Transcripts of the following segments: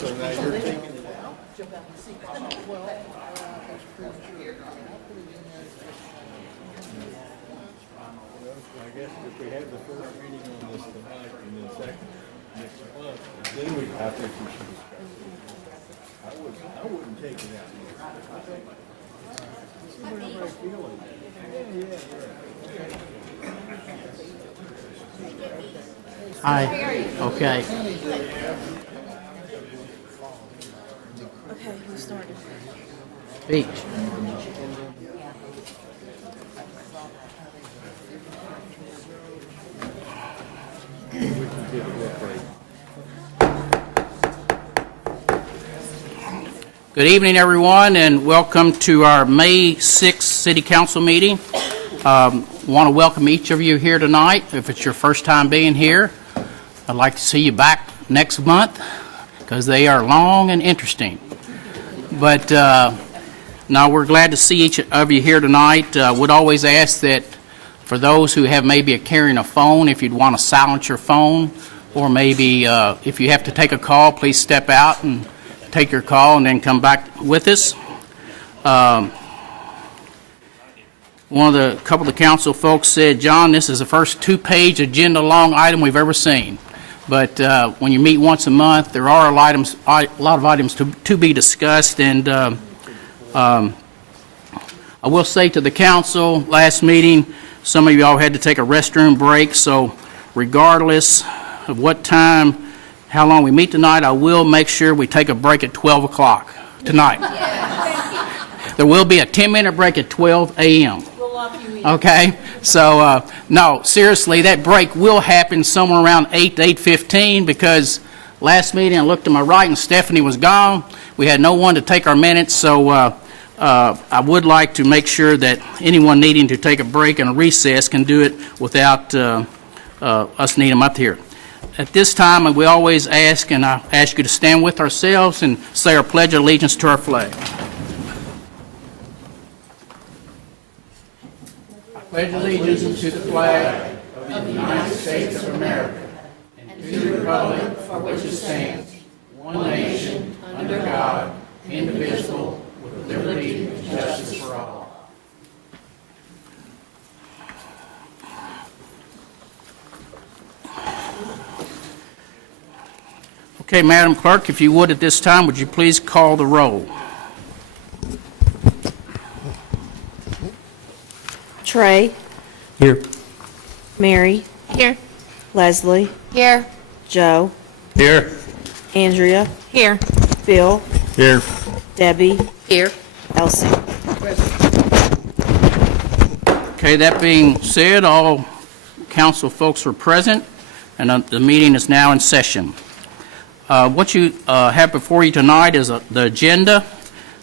So now you're taking it out? I guess if we have the first reading on this tonight and then second next month, then I think we should discuss it. I wouldn't take it out. See whatever I feel like. Hi. Okay. Okay, who started? Beach. Good evening, everyone, and welcome to our May 6th City Council meeting. Want to welcome each of you here tonight. If it's your first time being here, I'd like to see you back next month because they are long and interesting. But now we're glad to see each of you here tonight. Would always ask that for those who have maybe carrying a phone, if you'd want to silence your phone, or maybe if you have to take a call, please step out and take your call and then come back with us. Couple of the council folks said, John, this is the first two-page agenda long item we've ever seen. But when you meet once a month, there are a lot of items to be discussed. And I will say to the council, last meeting, some of you all had to take a restroom break. So regardless of what time, how long we meet tonight, I will make sure we take a break at 12 o'clock tonight. There will be a 10-minute break at 12 a.m. Okay? So, no, seriously, that break will happen somewhere around 8 to 8:15 because last meeting I looked to my right and Stephanie was gone. We had no one to take our minutes, so I would like to make sure that anyone needing to take a break and a recess can do it without us needing them up here. At this time, we always ask, and I ask you to stand with ourselves and say our pledge of allegiance to our flag. I pledge allegiance to the flag of the United States of America and to the republic for which it stands, one nation, under God, indivisible, with liberty and justice for all. Okay, Madam Clerk, if you would at this time, would you please call the roll? Trey. Here. Mary. Here. Leslie. Here. Joe. Here. Andrea. Here. Phil. Here. Debbie. Here. Elsie. Okay, that being said, all council folks are present, and the meeting is now in session. What you have before you tonight is the agenda.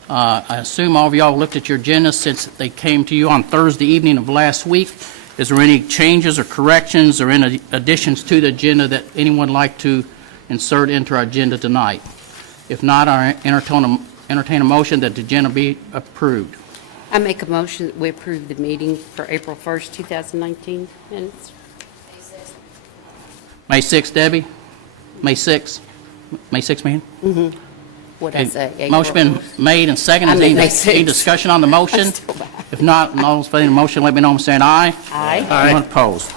I assume all of y'all looked at your agenda since they came to you on Thursday evening of last week. Is there any changes or corrections or any additions to the agenda that anyone would like to insert into our agenda tonight? If not, I entertain a motion that the agenda be approved. I make a motion that we approve the meeting for April 1st, 2019 minutes. May 6th, Debbie? May 6th? May 6th meeting? What'd I say? April Motion been 1st? made and seconded. I meant May Any 6th. discussion on the motion? If not, all those in favor of the motion, let me know by saying aye. Aye. Anyone opposed?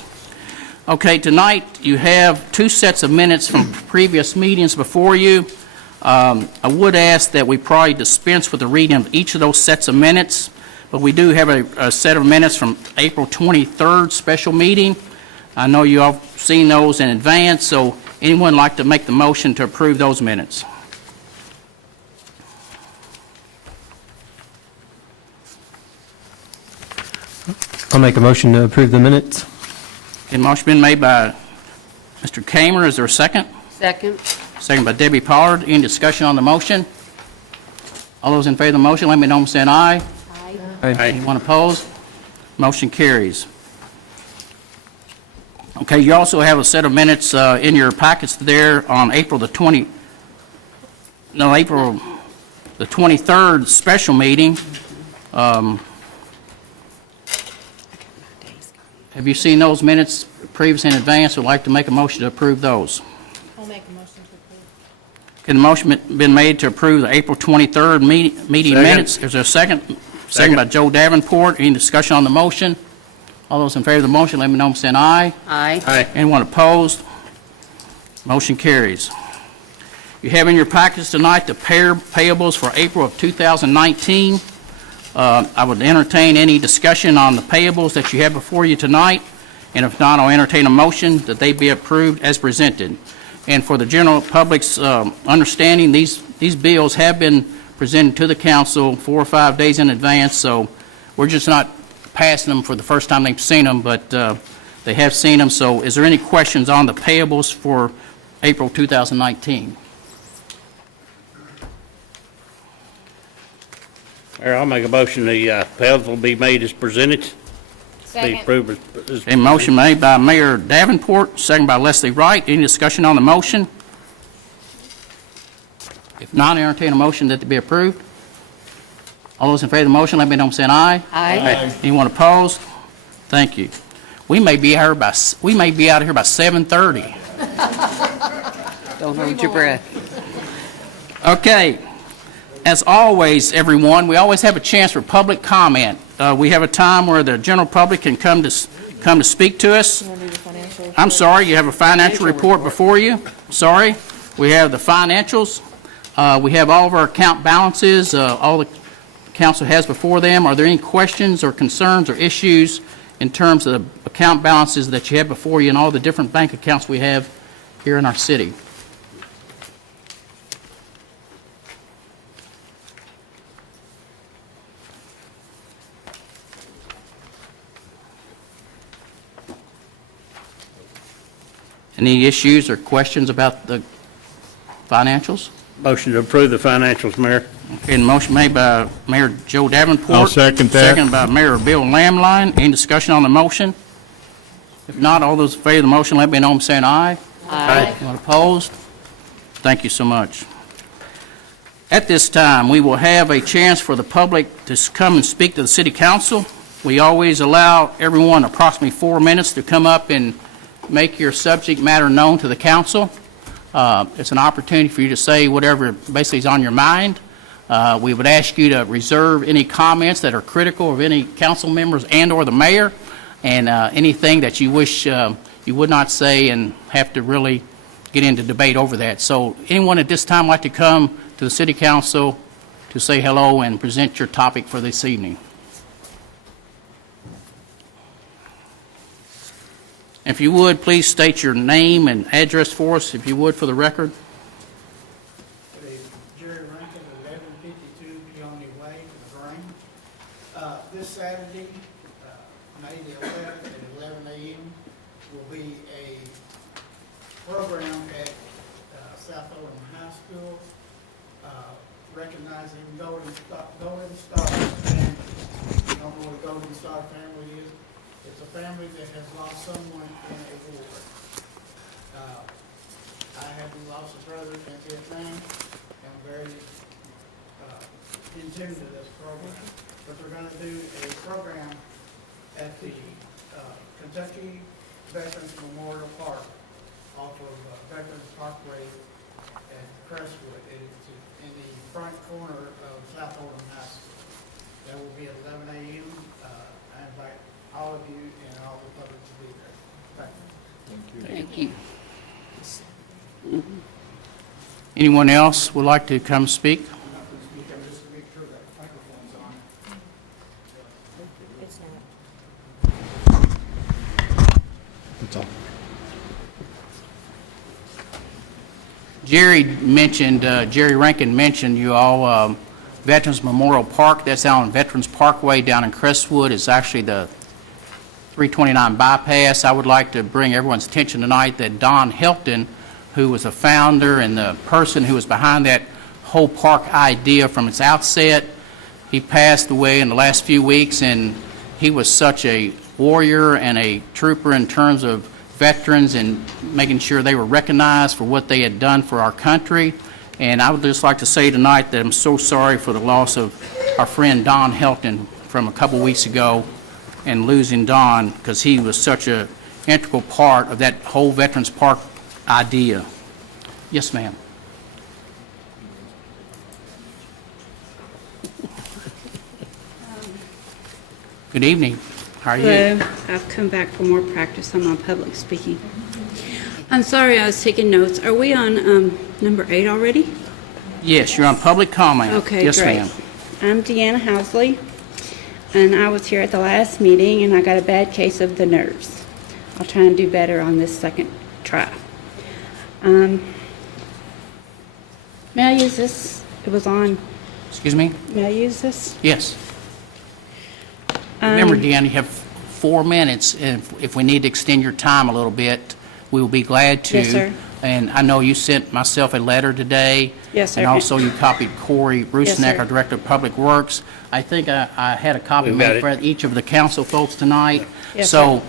Okay, tonight you have two sets of minutes from previous meetings before you. I would ask that we probably dispense with the reading of each of those sets of minutes, but we do have a set of minutes from April 23rd special meeting. I know you all have seen those in advance, so anyone like to make the motion to approve those minutes? I'll make a motion to approve the minutes. A motion been made by Mr. Kamer. Is there a second? Second. Second by Debbie Pollard. Any discussion on the motion? All those in favor of the motion, let me know by saying aye. Aye. Anyone opposed? Motion carries. Okay, you also have a set of minutes in your packets there on April the 23rd special meeting. Have you seen those minutes previously in advance? Would like to make a motion to approve those? I'll make a motion to approve. And the motion been made to approve the April 23rd meeting Second. minutes. Is there a second? Second by Joe Davenport. Any discussion on the motion? All those in favor of the motion, let me know by saying aye. Aye. Aye. Anyone opposed? Motion carries. You have in your package tonight the payables for April of 2019. I would entertain any discussion on the payables that you have before you tonight, and if not, I'll entertain a motion that they be approved as presented. And for the general public's understanding, these bills have been presented to the council 4 or 5 days in advance, so we're just not passing them for the first time they've seen them, but they have seen them. So is there any questions on the payables for April 2019? Mayor, I'll make a motion the payables will be made as presented. Be approved as A motion made by Mayor Davenport, second by Leslie Wright. Any discussion on the motion? If not, entertain a motion that to be approved. All those in favor of the motion, let me know by saying aye. Aye. Anyone opposed? Thank you. We may be out of here by 7:30. Don't hold your breath. Okay. As always, everyone, we always have a chance for public comment. We have a time where the general public can come to speak to us. I'm sorry, you have a financial report before you. Sorry. We have the financials. We have all of our account balances, all the council has before them. Are there any questions or concerns or issues in terms of the account balances that you have before you and all the different bank accounts we have here in our city? Any issues or questions about the financials? motion to approve the financials, Mayor. Okay, the motion made by Mayor Joe Davenport. I'll second that. Seconded by Mayor Bill Lamline. Any discussion on the motion? If not, all those in favor of the motion, let me know by saying aye. Aye. Anyone opposed? Thank you so much. At this time, we will have a chance for the public to come and speak to the city council. We always allow everyone approximately 4 minutes to come up and make your subject matter known to the council. It's an opportunity for you to say whatever basically is on your mind. We would ask you to reserve any comments that are critical of any council members and/or the mayor, and anything that you wish you would not say and have to really get into debate over that. So anyone at this time like to come to the city council to say hello and present your topic for this evening? If you would, please state your name and address for us, if you would, for the record. Jerry Rankin, 1152 Peony Way, Grange. This Saturday, May the 11th at 11 a.m. will be a program at South Oldham High School recognizing Golden Star family. You don't know what a Golden Star family is? It's a family that has lost someone in a war. I have lost a brother in Vietnam. I'm very in tune to this program. But we're going to do a program at the Kentucky Veterans Memorial Park off of Veterans Parkway at Crestwood. It's in the front corner of South Oldham High School. That will be at 11 a.m. I invite all of you and all the public to be there. Thank you. Thank you. Anyone else would like to come speak? Just to make sure that microphone's on. Jerry Rankin mentioned you all, Veterans Memorial Park, that's out on Veterans Parkway down in Crestwood. It's actually the 329 bypass. I would like to bring everyone's attention tonight that Don Helton, who was a founder and the person who was behind that whole park idea from its outset, he passed away in the last few weeks, and he was such a warrior and a trooper in terms of veterans and making sure they were recognized for what they had done for our country. And I would just like to say tonight that I'm so sorry for the loss of our friend Don Helton from a couple weeks ago, and losing Don, because he was such an integral part of that whole Veterans Park idea. Yes, ma'am. Good evening. How are you? Hello, I've come back for more practice on my public speaking. I'm sorry, I was taking notes. Are we on number 8 already? Yes, you're on public comment. Okay, Yes, great. ma'am. I'm Deanna Housley, and I was here at the last meeting, and I got a bad case of the nerves. I'll try and do better on this second try. May I use this? It was on. Excuse me? May I use this? Yes. Remember, Deanna, you have 4 minutes, and if we need to extend your time a little bit, we will be glad to. Yes, sir. And I know you sent myself a letter today. Yes, sir. And also you copied Corey Rusnak, sir. our Director of Public Works. I think I had a copy We've got made for it. each of the council folks tonight. Yes, So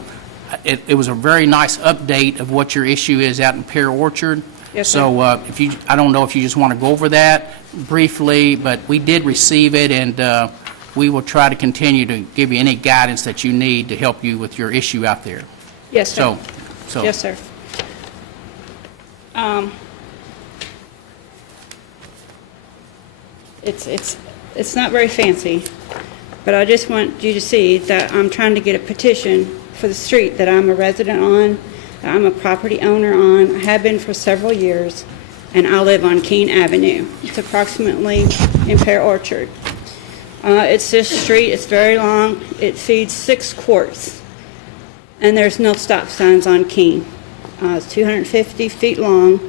it was a very nice update of what your issue is out in Pear Orchard. Yes, sir. So if you, I don't know if you just want to go over that briefly, but we did receive it, and we will try to continue to give you any guidance that you need to help you with your issue out there. Yes, sir. So. Yes, sir. It's not very fancy, but I just want you to see that I'm trying to get a petition for the street that I'm a resident on, that I'm a property owner on. I have been for several years, and I live on Keene Avenue. It's approximately in Pear Orchard. It's this street, it's very long, it feeds 6 courts, and there's no stop signs on Keene. It's 250 feet long.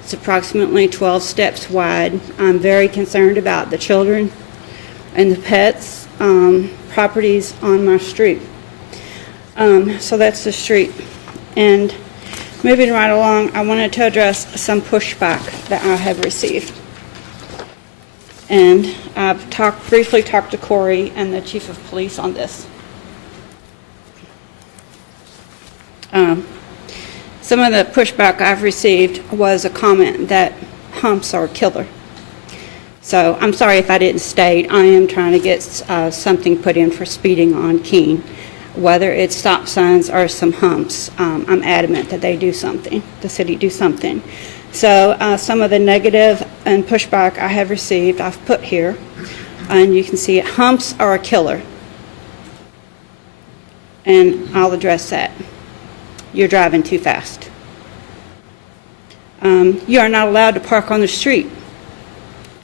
It's approximately 12 steps wide. I'm very concerned about the children and the pets, properties on my street. So that's the street. And moving right along, I wanted to address some pushback that I have received. And I've briefly talked to Corey and the chief of police on this. Some of the pushback I've received was a comment that humps are a killer. So I'm sorry if I didn't state, I am trying to get something put in for speeding on Keene. Whether it's stop signs or some humps, I'm adamant that they do something, the city do something. So some of the negative and pushback I have received, I've put here, and you can see it, humps are a killer. And I'll address that. You're driving too fast. You are not allowed to park on the street.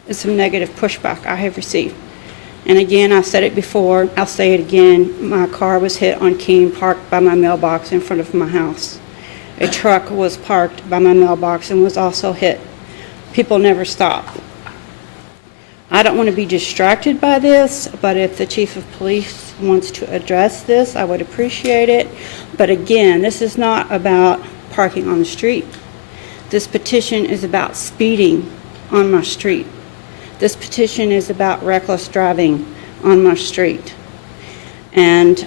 It's some negative pushback I have received. And again, I said it before, I'll say it again, my car was hit on Keene, parked by my mailbox in front of my house. A truck was parked by my mailbox and was also hit. People never stop. I don't want to be distracted by this, but if the chief of police wants to address this, I would appreciate it. But again, this is not about parking on the street. This petition is about speeding on my street. This petition is about reckless driving on my street. And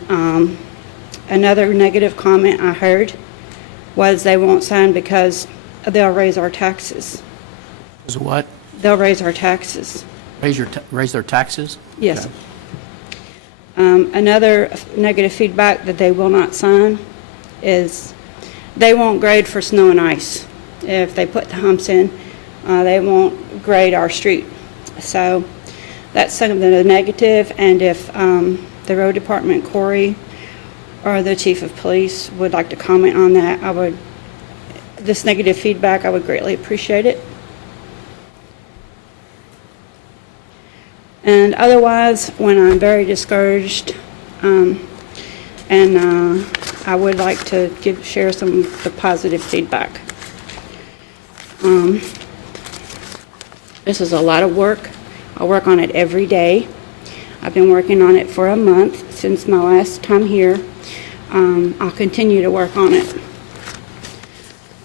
another negative comment I heard was they won't sign because they'll raise our taxes. Is what? They'll raise our taxes. Raise their taxes? Yes. Okay. Another negative feedback that they will not sign is they won't grade for snow and ice. If they put the humps in, they won't grade our street. So that's some of the negative, and if the road department, Corey, or the chief of police would like to comment on that, this negative feedback, I would greatly appreciate it. And otherwise, when I'm very discouraged, I would like to share some of the positive feedback. This is a lot of work. I work on it every day. I've been working on it for a month since my last time here. I'll continue to work on it.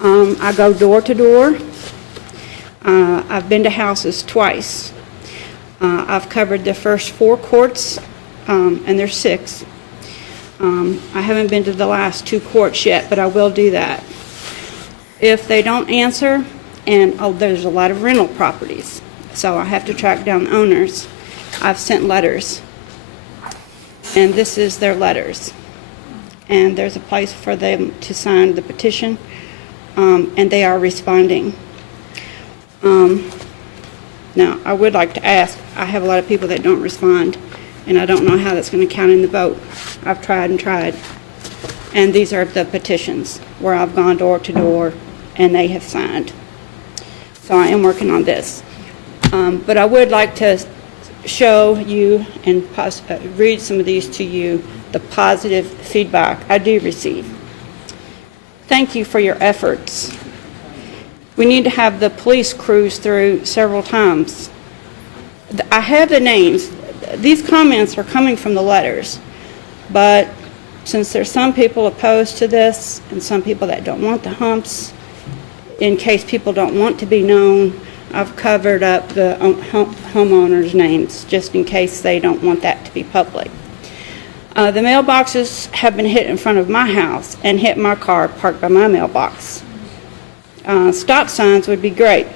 I go door to door. I've been to houses twice. I've covered the first 4 courts, and there's 6. I haven't been to the last 2 courts yet, but I will do that. If they don't answer, and there's a lot of rental properties, so I have to track down owners. I've sent letters, and this is their letters. And there's a place for them to sign the petition, and they are responding. Now, I would like to ask, I have a lot of people that don't respond, and I don't know how that's going to count in the vote. I've tried and tried. And these are the petitions where I've gone door to door and they have signed. So I am working on this. But I would like to show you and read some of these to you, the positive feedback I do receive. Thank you for your efforts. We need to have the police cruise through several times. I have the names. These comments are coming from the letters, but since there's some people opposed to this and some people that don't want the humps, in case people don't want to be known, I've covered up the homeowners' names just in case they don't want that to be public. The mailboxes have been hit in front of my house and hit my car parked by my mailbox. Stop signs would be great.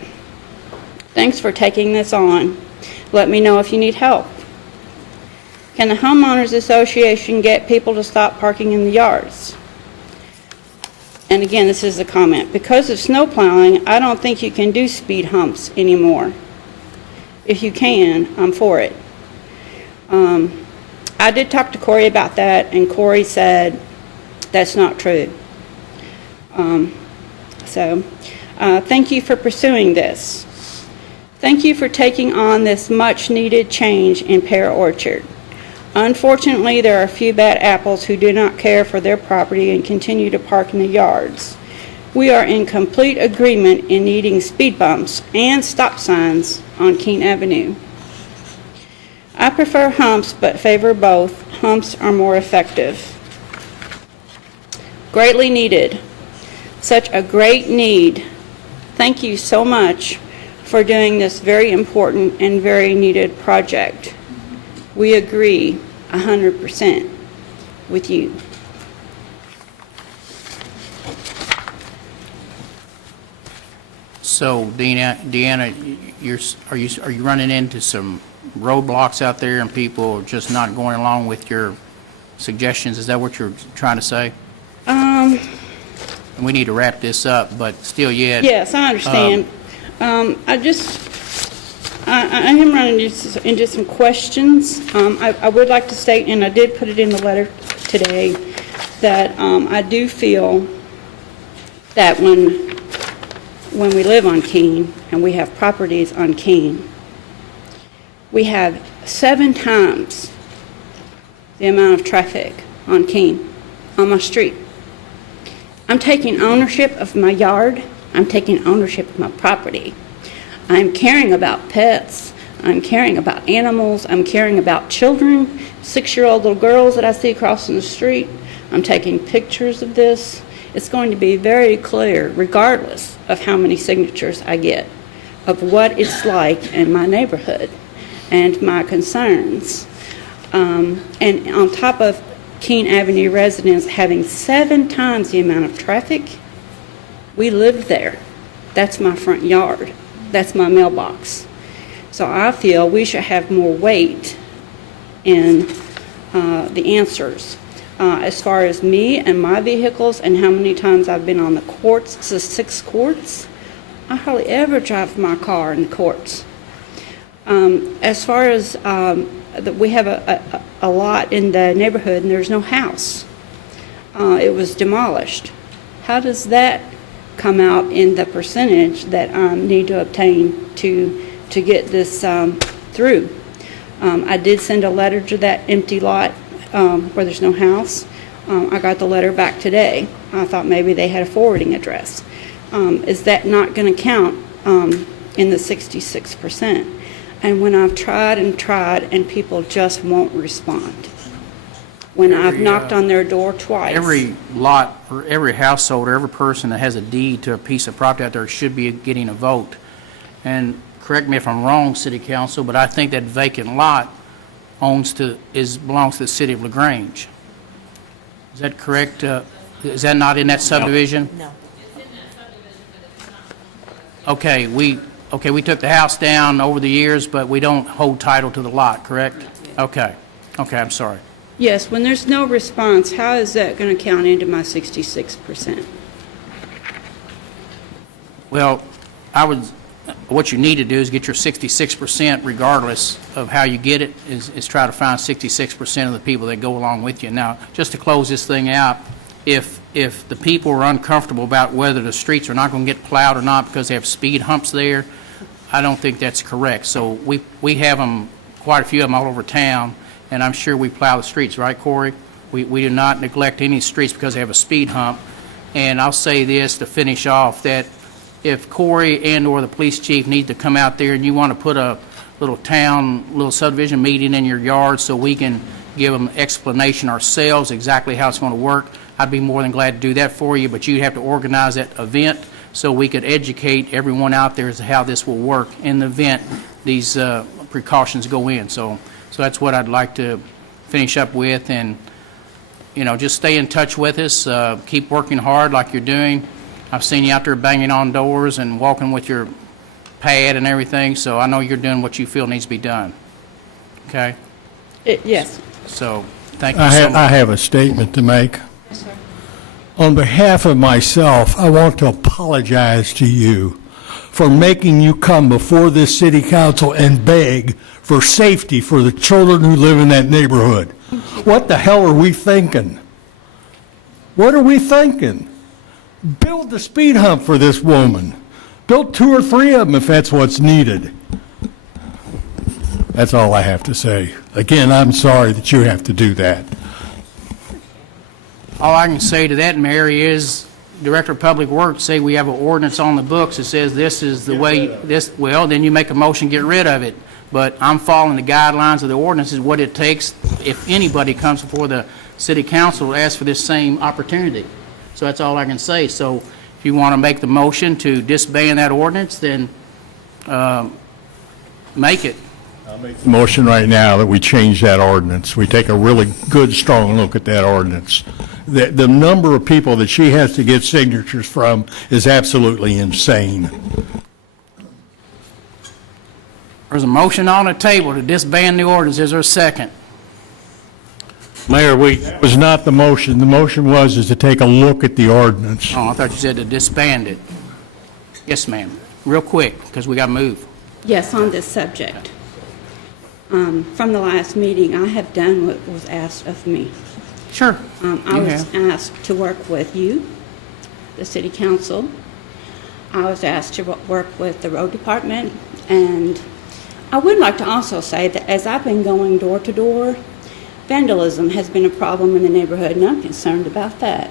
Thanks for taking this on. Let me know if you need help. Can the homeowners association get people to stop parking in the yards? And again, this is a comment. Because of snow plowing, I don't think you can do speed humps anymore. If you can, I'm for it. I did talk to Corey about that, and Corey said that's not true. Thank you for pursuing this. Thank you for taking on this much-needed change in Pear Orchard. Unfortunately, there are a few bad apples who do not care for their property and continue to park in the yards. We are in complete agreement in needing speed bumps and stop signs on Keene Avenue. I prefer humps but favor both. Humps are more effective. Greatly needed. Such a great need. Thank you so much for doing this very important and very needed project. We agree 100% with you. So, Deanna, are you running into some roadblocks out there and people just not going along with your suggestions? Is that what you're trying to say? And we need to wrap this up, but still yet. Yes, I understand. I am running into some questions. I would like to state, and I did put it in the letter today, that I do feel that when we live on Keene and we have properties on Keene, we have 7 times the amount of traffic on Keene, on my street. I'm taking ownership of my yard. I'm taking ownership of my property. I'm caring about pets. I'm caring about animals. I'm caring about children, 6-year-old little girls that I see crossing the street. I'm taking pictures of this. It's going to be very clear, regardless of how many signatures I get, of what it's like in my neighborhood and my concerns. And on top of Keene Avenue residents having 7 times the amount of traffic, we live there. That's my front yard. That's my mailbox. So I feel we should have more weight in the answers. As far as me and my vehicles and how many times I've been on the courts, so 6 courts, I hardly ever drive my car in the courts. As far as we have a lot in the neighborhood and there's no house. It was demolished. How does that come out in the percentage that I need to obtain to get this through? I did send a letter to that empty lot where there's no house. I got the letter back today. I thought maybe they had a forwarding address. Is that not going to count in the 66%? And when I've tried and people just won't respond. When I've knocked on their door twice. Every lot, or every household, or every person that has a deed to a piece of property out there should be getting a vote. And correct me if I'm wrong, City Council, but I think that vacant lot belongs to the city of LaGrange. Is that correct? Is that not in that subdivision? No. Okay, we took the house down over the years, but we don't hold title to the lot, correct? Okay, I'm sorry. Yes, when there's no response, how is that going to count into my 66%? Well, what you need to do is get your 66% regardless of how you get it, is try to find 66% of the people that go along with you. Now, just to close this thing out, if the people are uncomfortable about whether the streets are not going to get plowed or not because they have speed humps there, I don't think that's correct. So we have them, quite a few of them all over town, and I'm sure we plow the streets, right, Corey? We do not neglect any streets because they have a speed hump. And I'll say this to finish off, that if Corey and/or the police chief need to come out there and you want to put a little subdivision meeting in your yard so we can give them explanation ourselves exactly how it's going to work, I'd be more than glad to do that for you, but you'd have to organize that event so we could educate everyone out there as to how this will work in the event these precautions go in. So that's what I'd like to finish up with, and just stay in touch with us. Keep working hard like you're doing. I've seen you out there banging on doors and walking with your pad and everything, so I know you're doing what you feel needs to be done. Okay? Yes. So, thank you so much. I have a statement to make. Yes, sir. On behalf of myself, I want to apologize to you for making you come before this city council and beg for safety for the children who live in that neighborhood. What the hell are we thinking? What are we thinking? Build the speed hump for this woman. Build 2 or 3 of them if that's what's needed. That's all I have to say. Again, I'm sorry that you have to do that. All I can say to that, Mary, is Director of Public Works say we have an ordinance on the books that says this is the way, well, then you make a motion, get rid of it. But I'm following the guidelines of the ordinance is what it takes if anybody comes before the city council to ask for this same opportunity. So that's all I can say. So if you want to make the motion to disband that ordinance, then make it. I'll make the motion right now that we change that ordinance. We take a really good, strong look at that ordinance. The number of people that she has to get signatures from is absolutely insane. There's a motion on the table to disband the ordinance. Is there a second? Mayor, That was not the motion. The motion was to take a look at the ordinance. Oh, I thought you said to disband it. Yes, ma'am. Real quick, because we got to move. Yes, on this subject. From the last meeting, I have done what was asked of me. Sure. I You was have. asked to work with you, the city council. I was asked to work with the road department, and I would like to also say that as I've been going door to door, vandalism has been a problem in the neighborhood, and I'm concerned about that.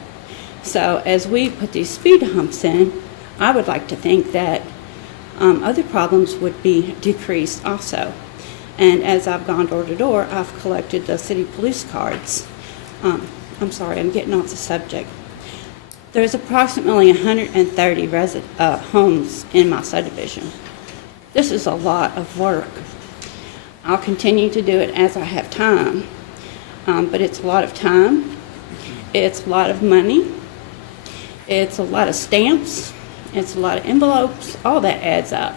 So as we put these speed humps in, I would like to think that other problems would be decreased also. And as I've gone door to door, I've collected the city police cards. I'm sorry, I'm getting off the subject. There's approximately 130 homes in my subdivision. This is a lot of work. I'll continue to do it as I have time, but it's a lot of time, it's a lot of money, it's a lot of stamps, it's a lot of envelopes, all that adds up.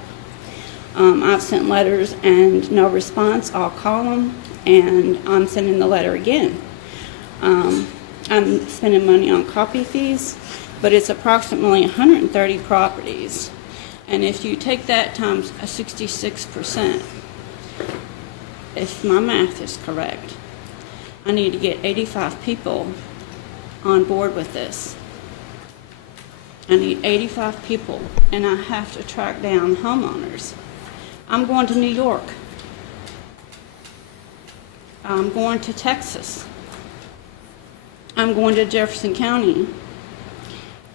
I've sent letters and no response. I'll call them and I'm sending the letter again. I'm spending money on copy fees, but it's approximately 130 properties. And if you take that times a 66%, if my math is correct, I need to get 85 people on board with this. I need 85 people, and I have to track down homeowners. I'm going to New York. I'm going to Texas. I'm going to Jefferson County.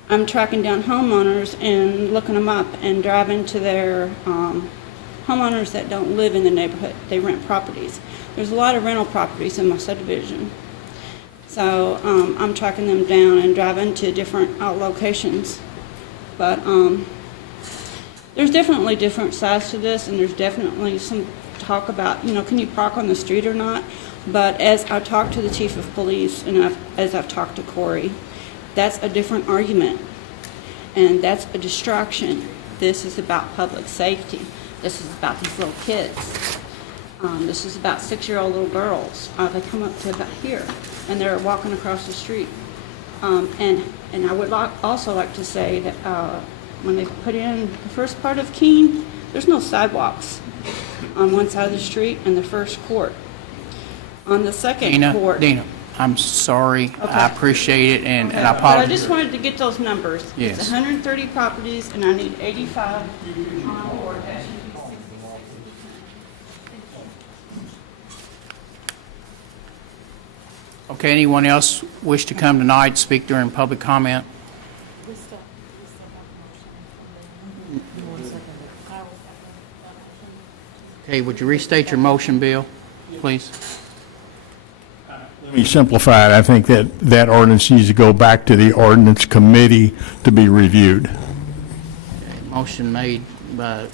I'm tracking down homeowners and looking them up and driving to their homeowners that don't live in the neighborhood. They rent properties. There's a lot of rental properties in my subdivision. So I'm tracking them down and driving to different locations. But there's definitely different sides to this, and there's definitely some talk about, can you park on the street or not? But as I talked to the chief of police and as I've talked to Corey, that's a different argument, and that's a distraction. This is about public safety. This is about these little kids. This is about 6-year-old little girls. They come up to about here, and they're walking across the street. And I would also like to say that when they put in the first part of Keene, There's no sidewalks on one side of the street and the first court. On the second court. Dina, I'm sorry. I Okay. appreciate it, and I But I apologize. just wanted to get those numbers. Yes. It's 130 properties, and I need 85 on board. That should be 60. Okay, anyone else wish to come tonight, speak during public comment? Okay, would you restate your motion, Bill, please? Let me simplify it. I think that that ordinance needs to go back to the ordinance committee to be reviewed. Motion made by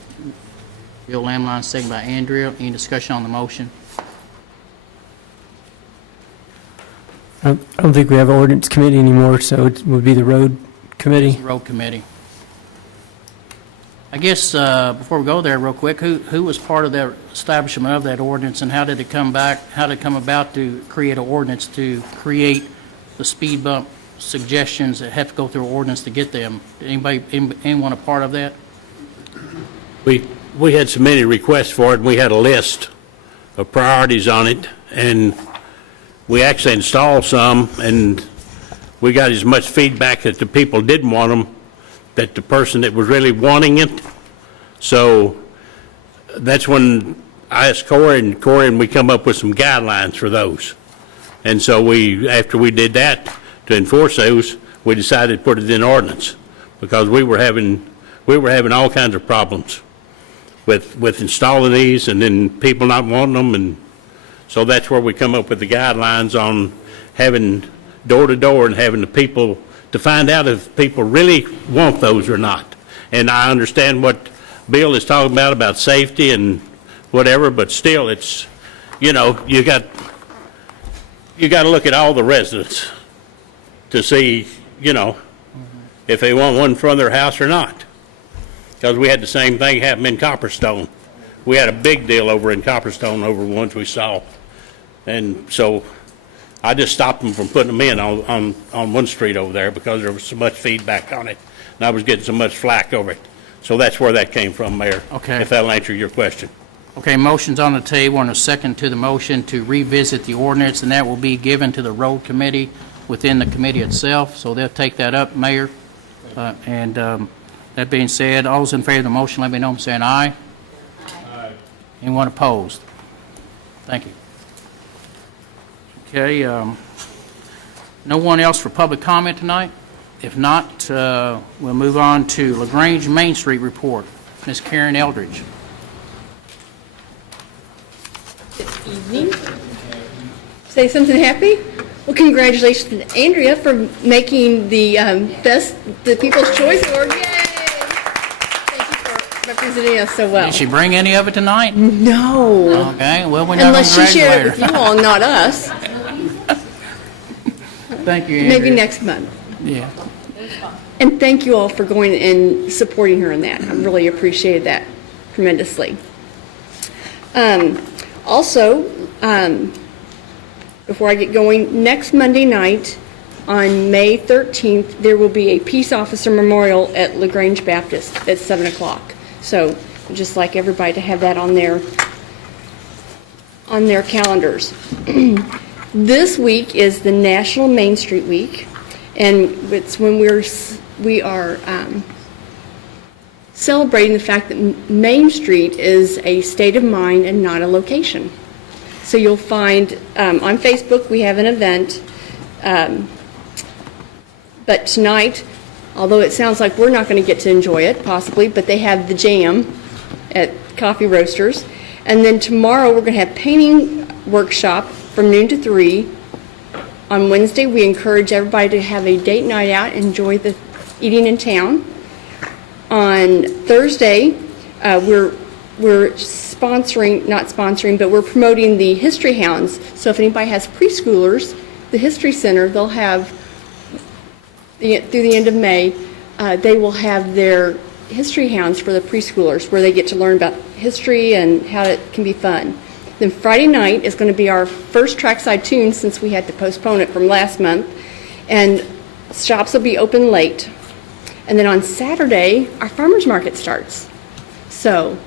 Bill Lamline, second by Andrea. Any discussion on the motion? I don't think we have an ordinance committee anymore, so it would be the road committee. Road Committee. I guess, before we go there real quick, who was part of the establishment of that ordinance, and how did it come about to create an ordinance to create the speed bump suggestions that have to go through ordinance to get them? Did anyone a part of that? We had so many requests for it, and we had a list of priorities on it, and we actually installed some, and we got as much feedback that the people didn't want them, that the person that was really wanting it. So that's when I asked Corey, and we come up with some guidelines for those. And so after we did that, to enforce those, we decided to put it in ordinance, because we were having all kinds of problems with installing these, and then people not wanting them, and so that's where we come up with the guidelines on having door-to-door and having the people to find out if people really want those or not. And I understand what Bill is talking about safety and whatever, but still, it's, you got to look at all the residents to see, if they want one in front of their house or not. Because we had the same thing happen in Copperstone. We had a big deal over in Copperstone over the ones we saw. And so I just stopped them from putting them in on one street over there because there was so much feedback on it. And I was getting so much flack over it. So that's where that came from, Mayor. Okay. If that'll answer your question. Okay, motion's on the table, and a second to the motion to revisit the ordinance, and that will be given to the road committee within the committee itself. So they'll take that up, Mayor. That being said, all those in favor of the motion, let me know by saying aye. Aye. Anyone opposed? Thank you. Okay, no one else for public comment tonight? If not, we'll move on to LaGrange Main Street report. Ms. Karen Eldridge. Evening. Say something happy? Well, congratulations to Andrea for making the People's Choice Award. Yay! Thank you for representing us so well. Did she bring any of it tonight? No. Okay, well, we're not going Unless to she shared it congratulate with her. you all, not us. Thank you, Andrea. Maybe next month. Yeah. And thank you all for going and supporting her in that. I really appreciated that tremendously. Also, before I get going, next Monday night on May 13th, there will be a peace officer memorial at LaGrange Baptist at 7 o'clock. So I'd just like everybody to have that on their calendars. This week is the National Main Street Week, and it's when we are celebrating the fact that Main Street is a state of mind and not a location. So you'll find on Facebook we have an event, but tonight, although it sounds like we're not going to get to enjoy it possibly, but they have the jam at Coffee Roasters, and then tomorrow we're going to have painting workshop from noon to 3. On Wednesday, we encourage everybody to have a date night out, enjoy the eating in town. On Thursday, we're not sponsoring, but we're promoting the History Hounds. So if anybody has preschoolers, the History Center, they'll have, through the end of May, they will have their History Hounds for the preschoolers, where they get to learn about history and how it can be fun. Then Friday night is going to be our first Trackside Tune since we had to postpone it from last month. And shops will be open late. And then on Saturday, our farmers market starts. So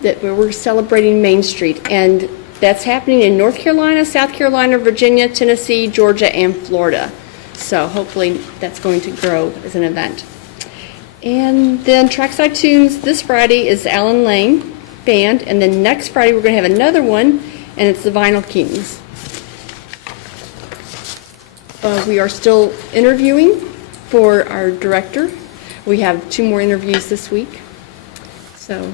that we're celebrating Main Street, and that's happening in North Carolina, South Carolina, Virginia, Tennessee, Georgia, and Florida. So hopefully that's going to grow as an event. And then Trackside Tunes this Friday is Alan Lane Band, and then next Friday we're going to have another one, and it's the Vinyl Kings. We are still interviewing for our director. We have 2 more interviews this week. So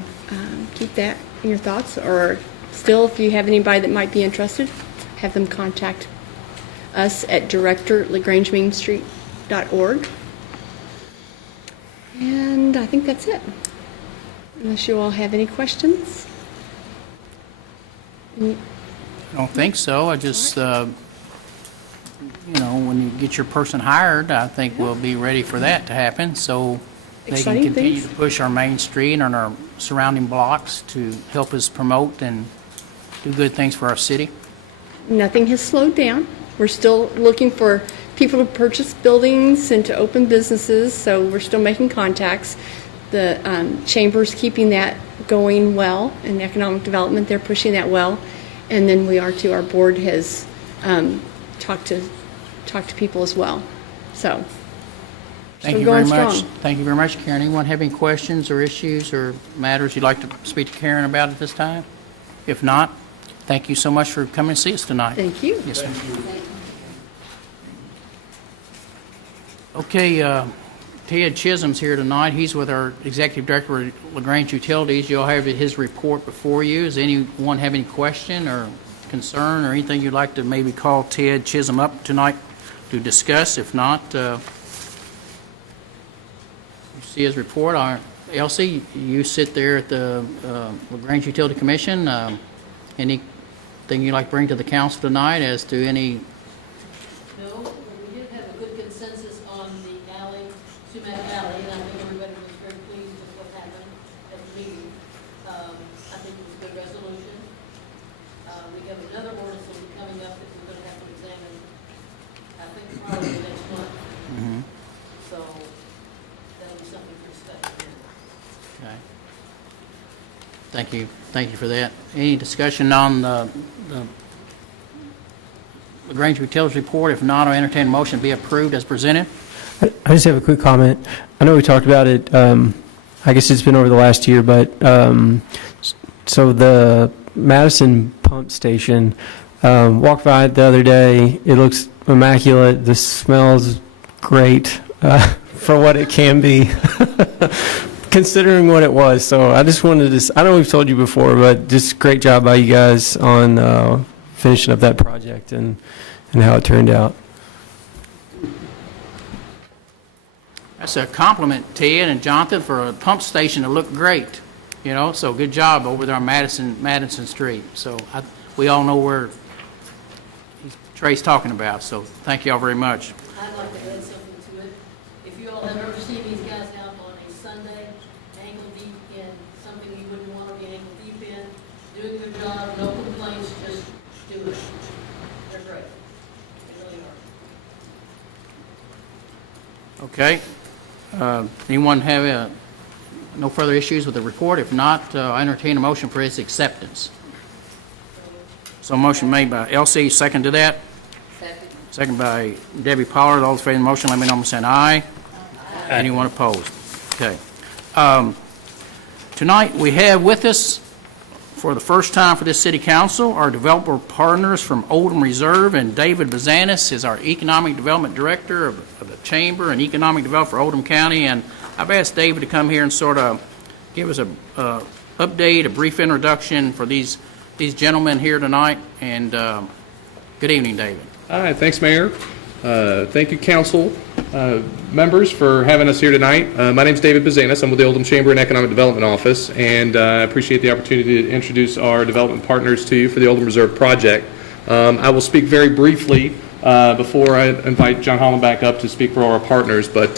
keep that in your thoughts, or still, if you have anybody that might be interested, have them contact us at director@lagrangemeinstreet.org. And I think that's it. Unless you all have any questions? I don't think so. I just, when you get your person hired, I think we'll be ready for that to happen, so they can Exciting continue things. to push our main street and our surrounding blocks to help us promote and do good things for our city. Nothing has slowed down. We're still looking for people to purchase buildings and to open businesses, so we're still making contacts. The chamber's keeping that going well, and economic development, they're pushing that well. And then we are too, our board has talked to people as well. So, Thank still you very going much. strong. Thank you very much, Karen. Anyone have any questions or issues or matters you'd like to speak to Karen about at this time? If not, thank you so much for coming to see us tonight. Thank you. Yes, sir. Okay, Ted Chisholm's here tonight. He's with our Executive Director of LaGrange Utilities. You'll have his report before you. Does anyone have any question or concern or anything you'd like to maybe call Ted Chisholm up tonight to discuss? If not, you see his report. Elsie, you sit there at the LaGrange Utility Commission. Anything you'd like to bring to the council tonight as to any? No, we did have a good consensus on the alley, Sumac Alley, and I think everybody was very pleased with what happened at the meeting. I think it was a good resolution. We have another ordinance that will be coming up that we're going to have to examine, I think probably next month. So that'll be something for discussion. Okay. Thank you for that. Any discussion on the LaGrange Utilities report? If not, I'll entertain a motion to be approved as presented. I just have a quick comment. I know we talked about it, I guess it's been over the last year, but, so the Madison pump station, walked by it the other day. It looks immaculate. The smells great, for what it can be, considering what it was. So I just wanted to, I know we've told you before, but just great job by you guys on, finishing up that project and how it turned out. That's a compliment, Ted and Jonathan, for a pump station to look great. So good job over there on Madison Street. So we all know where Trey's talking about. So thank you all very much. I'd like to add something to it. If you all have ever seen these guys out on a Sunday, ankle deep in something you wouldn't want to be ankle deep in, doing their job, no complaints, just do it. They're great. They really are. Okay. Anyone have no further issues with the report? If not, I entertain a motion for its acceptance. So a motion made by LC, second to that. Second by Debbie Pollard. All those in favor of the motion, let me know by saying aye. Anyone opposed? Okay. Tonight, we have with us, for the first time for this city council, our developer partners from Oldham Reserve, and David Bazanis is our Economic Development Director of the Chamber and Economic Development for Oldham County. And I've asked David to come here and sort of give us a update, a brief introduction for these gentlemen here tonight. And good evening, David. Hi, thanks, Mayor. Thank you, council members, for having us here tonight. My name's David Bazanis. I'm with the Oldham Chamber and Economic Development Office, and I appreciate the opportunity to introduce our development partners to you for the Oldham Reserve project. I will speak very briefly before I invite John Holland back up to speak for our partners, but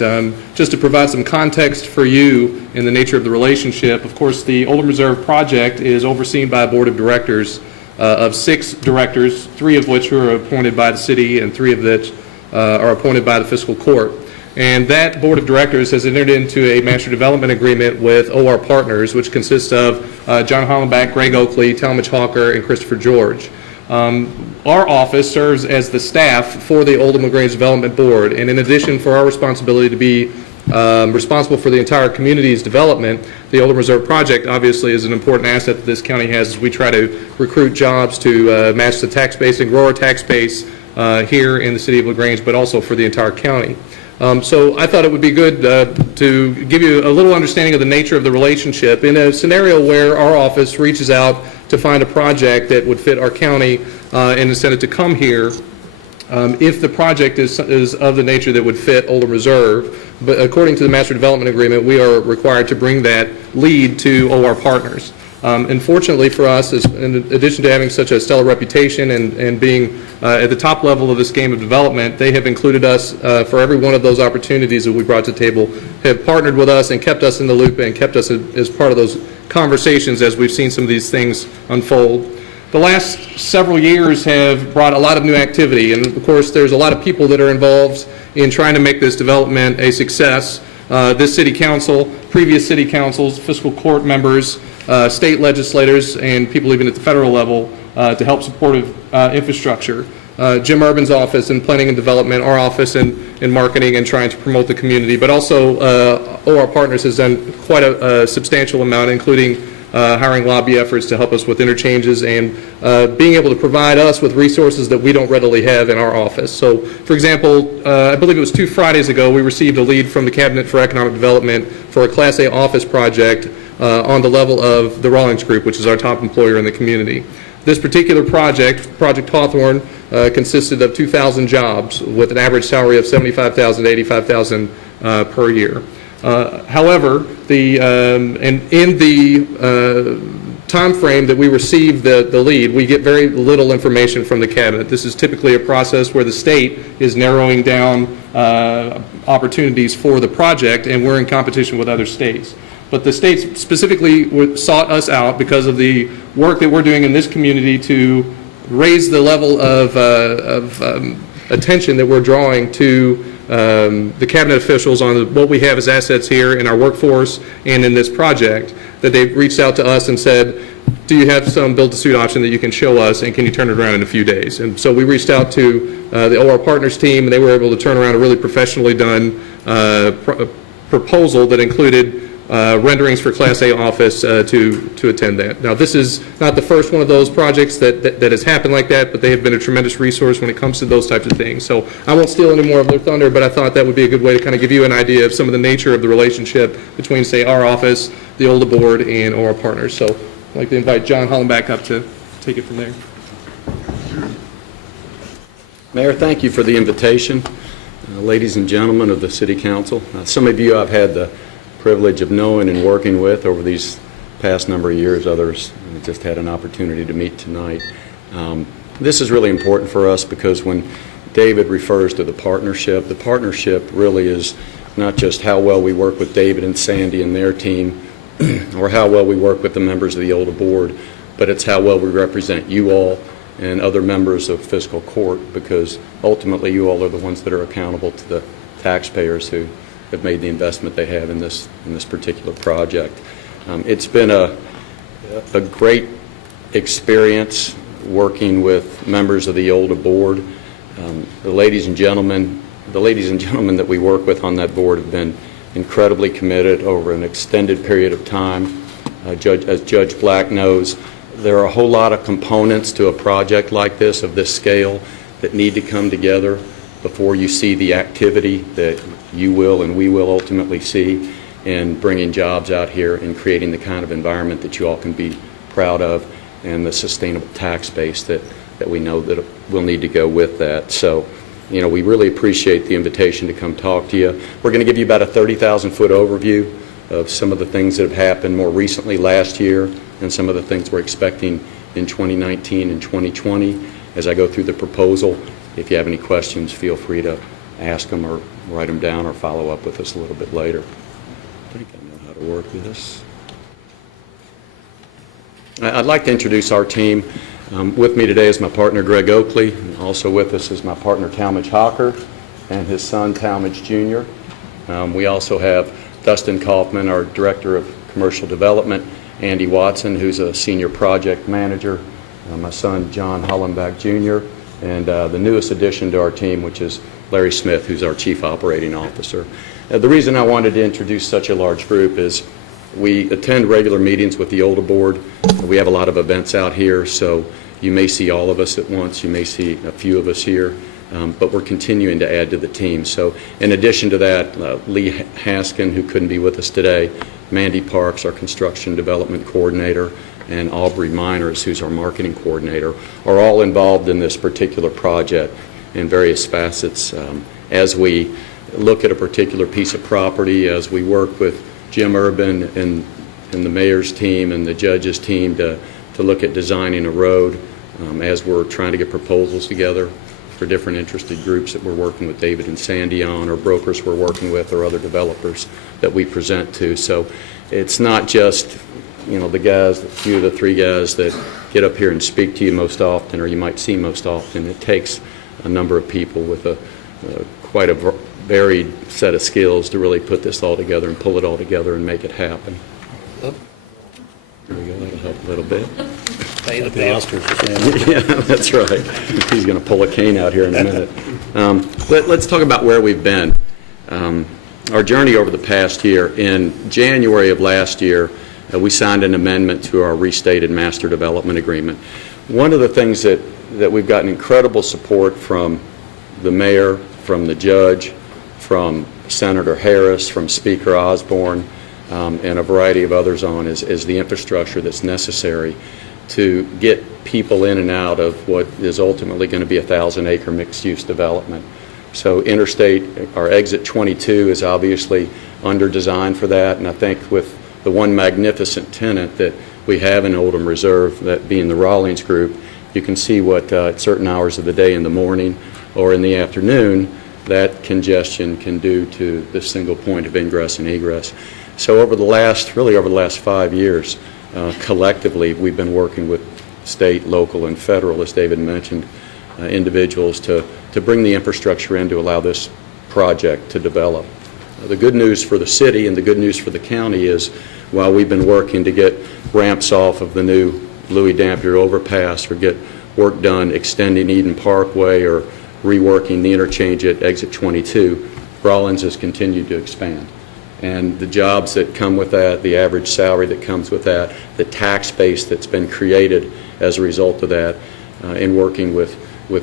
just to provide some context for you in the nature of the relationship. Of course, the Oldham Reserve project is overseen by a board of directors of 6 directors, 3 of which are appointed by the city and 3 of which are appointed by the fiscal court. And that board of directors has entered into a master development agreement with OR Partners, which consists of John Hollenbach, Greg Oakley, Talmadge Hawker, and Christopher George. Our office serves as the staff for the Old Grange Development Board, and in addition for our responsibility to be responsible for the entire community's development, the Oldham Reserve Project obviously is an important asset that this county has as we try to recruit jobs to match the tax base and grow our tax base here in the city of LaGrange, but also for the entire county. So I thought it would be good to give you a little understanding of the nature of the relationship. In a scenario where our office reaches out to find a project that would fit our county and is it to come here, if the project is of the nature that would fit Oldham Reserve, but according to the Master Development Agreement, we are required to bring that lead to OR Partners. Unfortunately for us, in addition to having such a stellar reputation and being at the top level of this game of development, they have included us for every one of those opportunities that we brought to the table, have partnered with us and kept us in the loop and kept us as part of those conversations as we've seen some of these things unfold. The last several years have brought a lot of new activity, and of course there's a lot of people that are involved in trying to make this development a success. This city council, previous city councils, fiscal court members, state legislators, and people even at the federal level to help support infrastructure. Jim Urban's office in planning and development, our office in marketing and trying to promote the community, but also OR Partners has done quite a substantial amount, including hiring lobby efforts to help us with interchanges and being able to provide us with resources that we don't readily have in our office. So, for example, I believe it was 2 Fridays ago, we received a lead from the Cabinet for Economic Development for a Class A office project on the level of the Rawlings Group, which is our top employer in the community. This particular project, Project Hawthorne, consisted of 2,000 jobs with an average salary of $75,000 to $85,000 per year. However, in the time frame that we receive the lead, we get very little information from the Cabinet. This is typically a process where the state is narrowing down opportunities for the project, and we're in competition with other states. But the states specifically sought us out because of the work that we're doing in this community to raise the level of attention that we're drawing to the Cabinet officials on what we have as assets here in our workforce and in this project, that they've reached out to us and said, do you have some build-to-suit option that you can show us, and can you turn it around in a few days? And so we reached out to the OR Partners team, and they were able to turn around a really professionally done proposal that included renderings for Class A office to attend that. Now, this is not the first one of those projects that has happened like that, but they have been a tremendous resource when it comes to those types of things. So I won't steal any more of their thunder, but I thought that would be a good way to kind of give you an idea of some of the nature of the relationship between, say, our office, the OLDA board, and OR Partners. So I'd like to invite John Hollenbach up to take it from there. Mayor, thank you for the invitation. Ladies and gentlemen of the City Council, some of you I've had the privilege of knowing and working with over these past number of years. Others I just had an opportunity to meet tonight. This is really important for us because when David refers to the partnership really is not just how well we work with David and Sandy and their team or how well we work with the members of the OLDA board, but it's how well we represent you all and other members of fiscal court, because ultimately you all are the ones that are accountable to the taxpayers who have made the investment they have in this particular project. It's been a great experience working with members of the OLDA board. The ladies and gentlemen that we work with on that board have been incredibly committed over an extended period of time. As Judge Black knows, there are a whole lot of components to a project like this, of this scale, that need to come together before you see the activity that you will and we will ultimately see in bringing jobs out here and creating the kind of environment that you all can be proud of, and the sustainable tax base that we know that will need to go with that. So, you know, we really appreciate the invitation to come talk to you. We're going to give you about a 30,000-foot overview of some of the things that have happened more recently last year and some of the things we're expecting in 2019 and 2020 as I go through the proposal. If you have any questions, feel free to ask them or write them down or follow up with us a little bit later. I think I know how to work with this. I'd like to introduce our team. With me today is my partner, Greg Oakley. And also with us is my partner, Talmadge Hawker, and his son, Talmadge Jr. We also have Dustin Kaufman, our Director of Commercial Development, Andy Watson, who's a Senior Project Manager, my son John Hollenbach Jr., and the newest addition to our team, which is Larry Smith, who's our Chief Operating Officer. The reason I wanted to introduce such a large group is we attend regular meetings with the older board. We have a lot of events out here, so you may see all of us at once. You may see a few of us here, but we're continuing to add to the team. So in addition to that, Lee Haskin, who couldn't be with us today, Mandy Parks, our Construction Development Coordinator, and Aubrey Miners, who's our Marketing Coordinator, are all involved in this particular project in various facets. As we look at a particular piece of property, as we work with Jim Urban and the mayor's team and the judge's team to look at designing a road, as we're trying to get proposals together for different interested groups that we're working with David and Sandy on, or brokers we're working with, or other developers that we present to. So it's not just, the guys, a few of the three guys that get up here and speak to you most often, or you might see most often. It takes a number of people with quite a varied set of skills to really put this all together and pull it all together and make it happen. There we go. That'll help a little bit. Yeah, that's right. He's going to pull a cane out here in a minute. Let's talk about where we've been. Our journey over the past year. In January of last year, we signed an amendment to our restated master development agreement. One of the things that we've gotten incredible support from the mayor, from the judge, from Senator Harris, from Speaker Osborne, and a variety of others on is the infrastructure that's necessary to get people in and out of what is ultimately going to be a 1,000-acre mixed-use development. So interstate, our exit 22 is obviously under design for that, and I think with the one magnificent tenant that we have in Oldham Reserve, that being the Rawlings Group, you can see what at certain hours of the day in the morning or in the afternoon that congestion can do to this single point of ingress and egress. So over the last 5 years, collectively, we've been working with state, local, and federal, as David mentioned, individuals to bring the infrastructure in to allow this project to develop. The good news for the city and the good news for the county is while we've been working to get ramps off of the new Louis Dampier overpass or get work done extending Eden Parkway or reworking the interchange at exit 22, Rawlins has continued to expand. And the jobs that come with that, the average salary that comes with that, the tax base that's been created as a result of that, in working with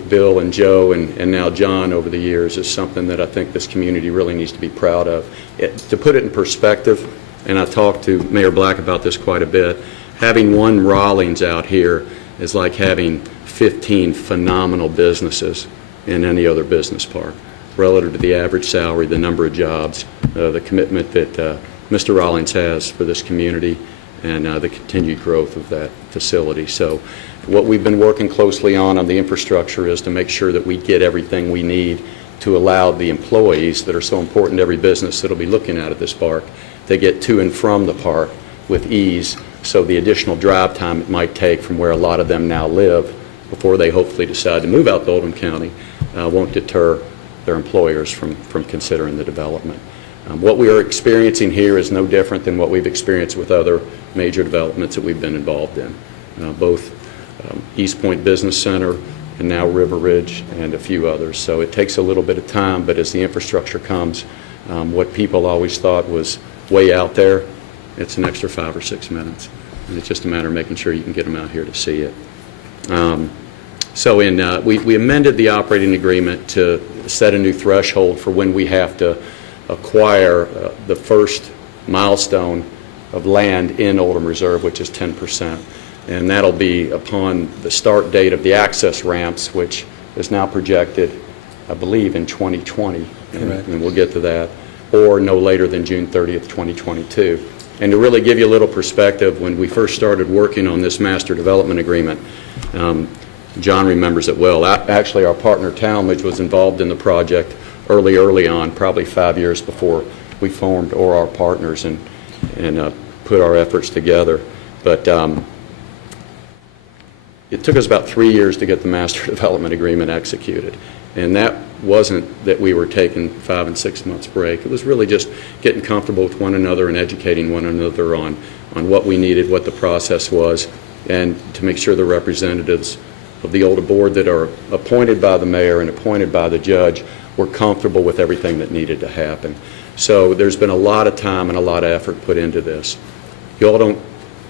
Bill and Joe and now John over the years is something that I think this community really needs to be proud of. To put it in perspective, and I talked to Mayor Black about this quite a bit, having one Rawlins out here is like having 15 phenomenal businesses in any other business park, relative to the average salary, the number of jobs, the commitment that Mr. Rawlins has for this community, and the continued growth of that facility. So what we've been working closely on the infrastructure is to make sure that we get everything we need to allow the employees that are so important to every business that will be looking at this park to get to and from the park with ease, so the additional drive time it might take from where a lot of them now live before they hopefully decide to move out to Oldham County won't deter their employers from considering the development. What we are experiencing here is no different than what we've experienced with other major developments that we've been involved in, both East Point Business Center and now River Ridge and a few others. So it takes a little bit of time, but as the infrastructure comes, what people always thought was way out there, it's an extra 5 or 6 minutes. And it's just a matter of making sure you can get them out here to see it. So we amended the operating agreement to set a new threshold for when we have to acquire the first milestone of land in Oldham Reserve, which is 10%. And that'll be upon the start date of the access ramps, which is now projected, I believe, in 2020. And we'll get to that, or no later than June 30th, 2022. And to really give you a little perspective, when we first started working on this master development agreement, John remembers it well. Actually, our partner Talmadge was involved in the project early on, probably 5 years before we formed or our partners and put our efforts together. But it took us about 3 years to get the master development agreement executed. And that wasn't that we were taking 5 and 6 months break. It was really just getting comfortable with one another and educating one another on what we needed, what the process was, and to make sure the representatives of the older board that are appointed by the mayor and appointed by the judge were comfortable with everything that needed to happen. So there's been a lot of time and a lot of effort put into this. You all don't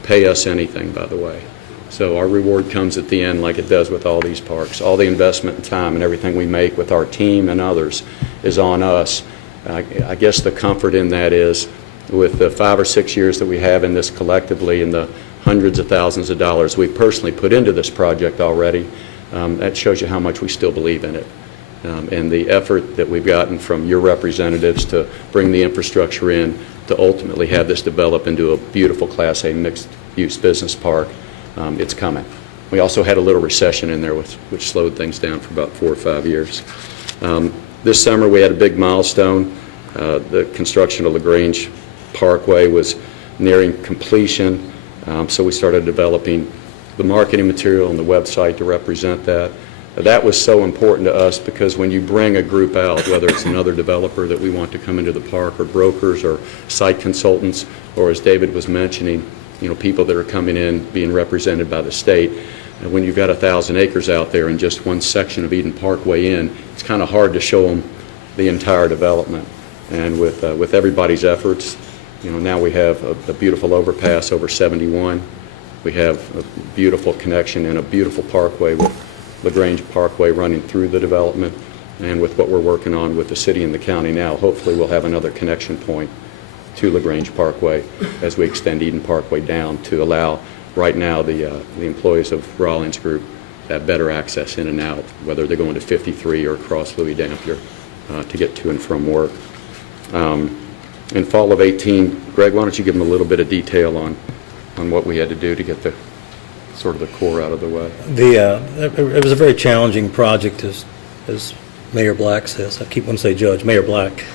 pay us anything, by the way. So our reward comes at the end like it does with all these parks. All the investment and time and everything we make with our team and others is on us. I guess the comfort in that is with the 5 or 6 years that we have in this collectively and the hundreds of thousands of dollars we've personally put into this project already, that shows you how much we still believe in it. And the effort that we've gotten from your representatives to bring the infrastructure in to ultimately have this develop into a beautiful Class A mixed-use business park, it's coming. We also had a little recession in there which slowed things down for about 4 or 5 years. This summer we had a big milestone. The construction of Grange Parkway was nearing completion, so we started developing the marketing material and the website to represent that. That was so important to us because when you bring a group out, whether it's another developer that we want to come into the park or brokers or site consultants or, as David was mentioning, people that are coming in being represented by the state, and when you've got 1,000 acres out there and just one section of Eden Parkway in, it's kind of hard to show them the entire development. And with everybody's efforts, now we have a beautiful overpass over 71. We have a beautiful connection and a beautiful parkway with Grange Parkway running through the development, and with what we're working on with the city and the county now, hopefully we'll have another connection point to Grange Parkway as we extend Eden Parkway down to allow right now the employees of Rollins Group to have better access in and out, whether they're going to 53 or across Louis Dampier to get to and from work. In fall of 18, Greg, why don't you give them a little bit of detail on what we had to do to get the sort of the core out of the way. It was a very challenging project, as Mayor Black says. I keep wanting to say Judge, Mayor Black.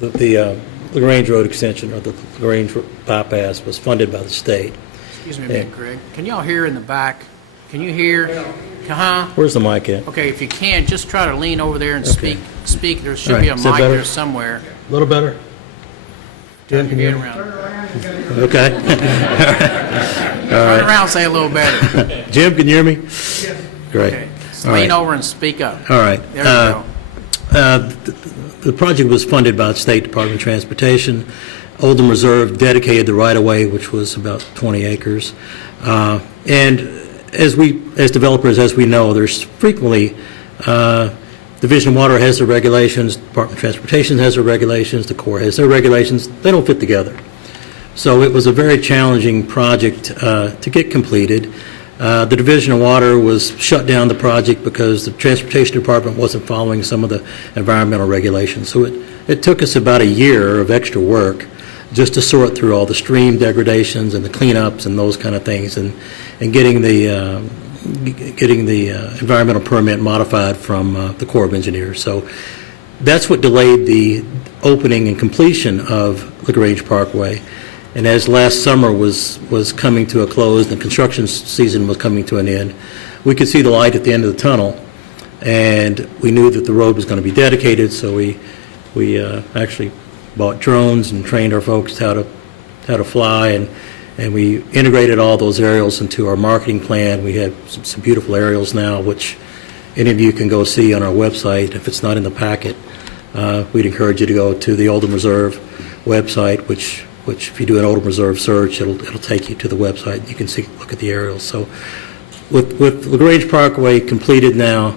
The Grange Road extension, or the Grange bypass, was funded by the state. Excuse me a minute, Greg. Can y'all hear in the back? Can you hear? Where's the mic at? Okay, if you can, just try to lean over there and speak. There should All be right, a is that mic better? there somewhere. A little better? Turn your head around. Okay. Turn around and say a little better. Jim, can you hear me? Great. Okay. All Lean right. over and speak up. All right. There you go. The project was funded by the State Department of Transportation. Oldham Reserve dedicated the right-of-way, which was about 20 acres. And as developers, as we know, there's frequently Division of Water has their regulations, Department of Transportation has their regulations, the Corps has their regulations. They don't fit together. So it was a very challenging project to get completed. The Division of Water was shut down the project because the Transportation Department wasn't following some of the environmental regulations. So it took us about a year of extra work just to sort through all the stream degradations and the cleanups and those kind of things, and getting the environmental permit modified from the Corps of Engineers. So that's what delayed the opening and completion of Grange Parkway. And as last summer was coming to a close, the construction season was coming to an end, we could see the light at the end of the tunnel, and we knew that the road was going to be dedicated, so we actually bought drones and trained our folks how to fly, and we integrated all those aerials into our marketing plan. We have some beautiful aerials now, which any of you can go see on our website. If it's not in the packet, we'd encourage you to go to the Oldham Reserve website, which if you do an Oldham Reserve search, it'll take you to the website. You can look at the aerials. So with Grange Parkway completed now,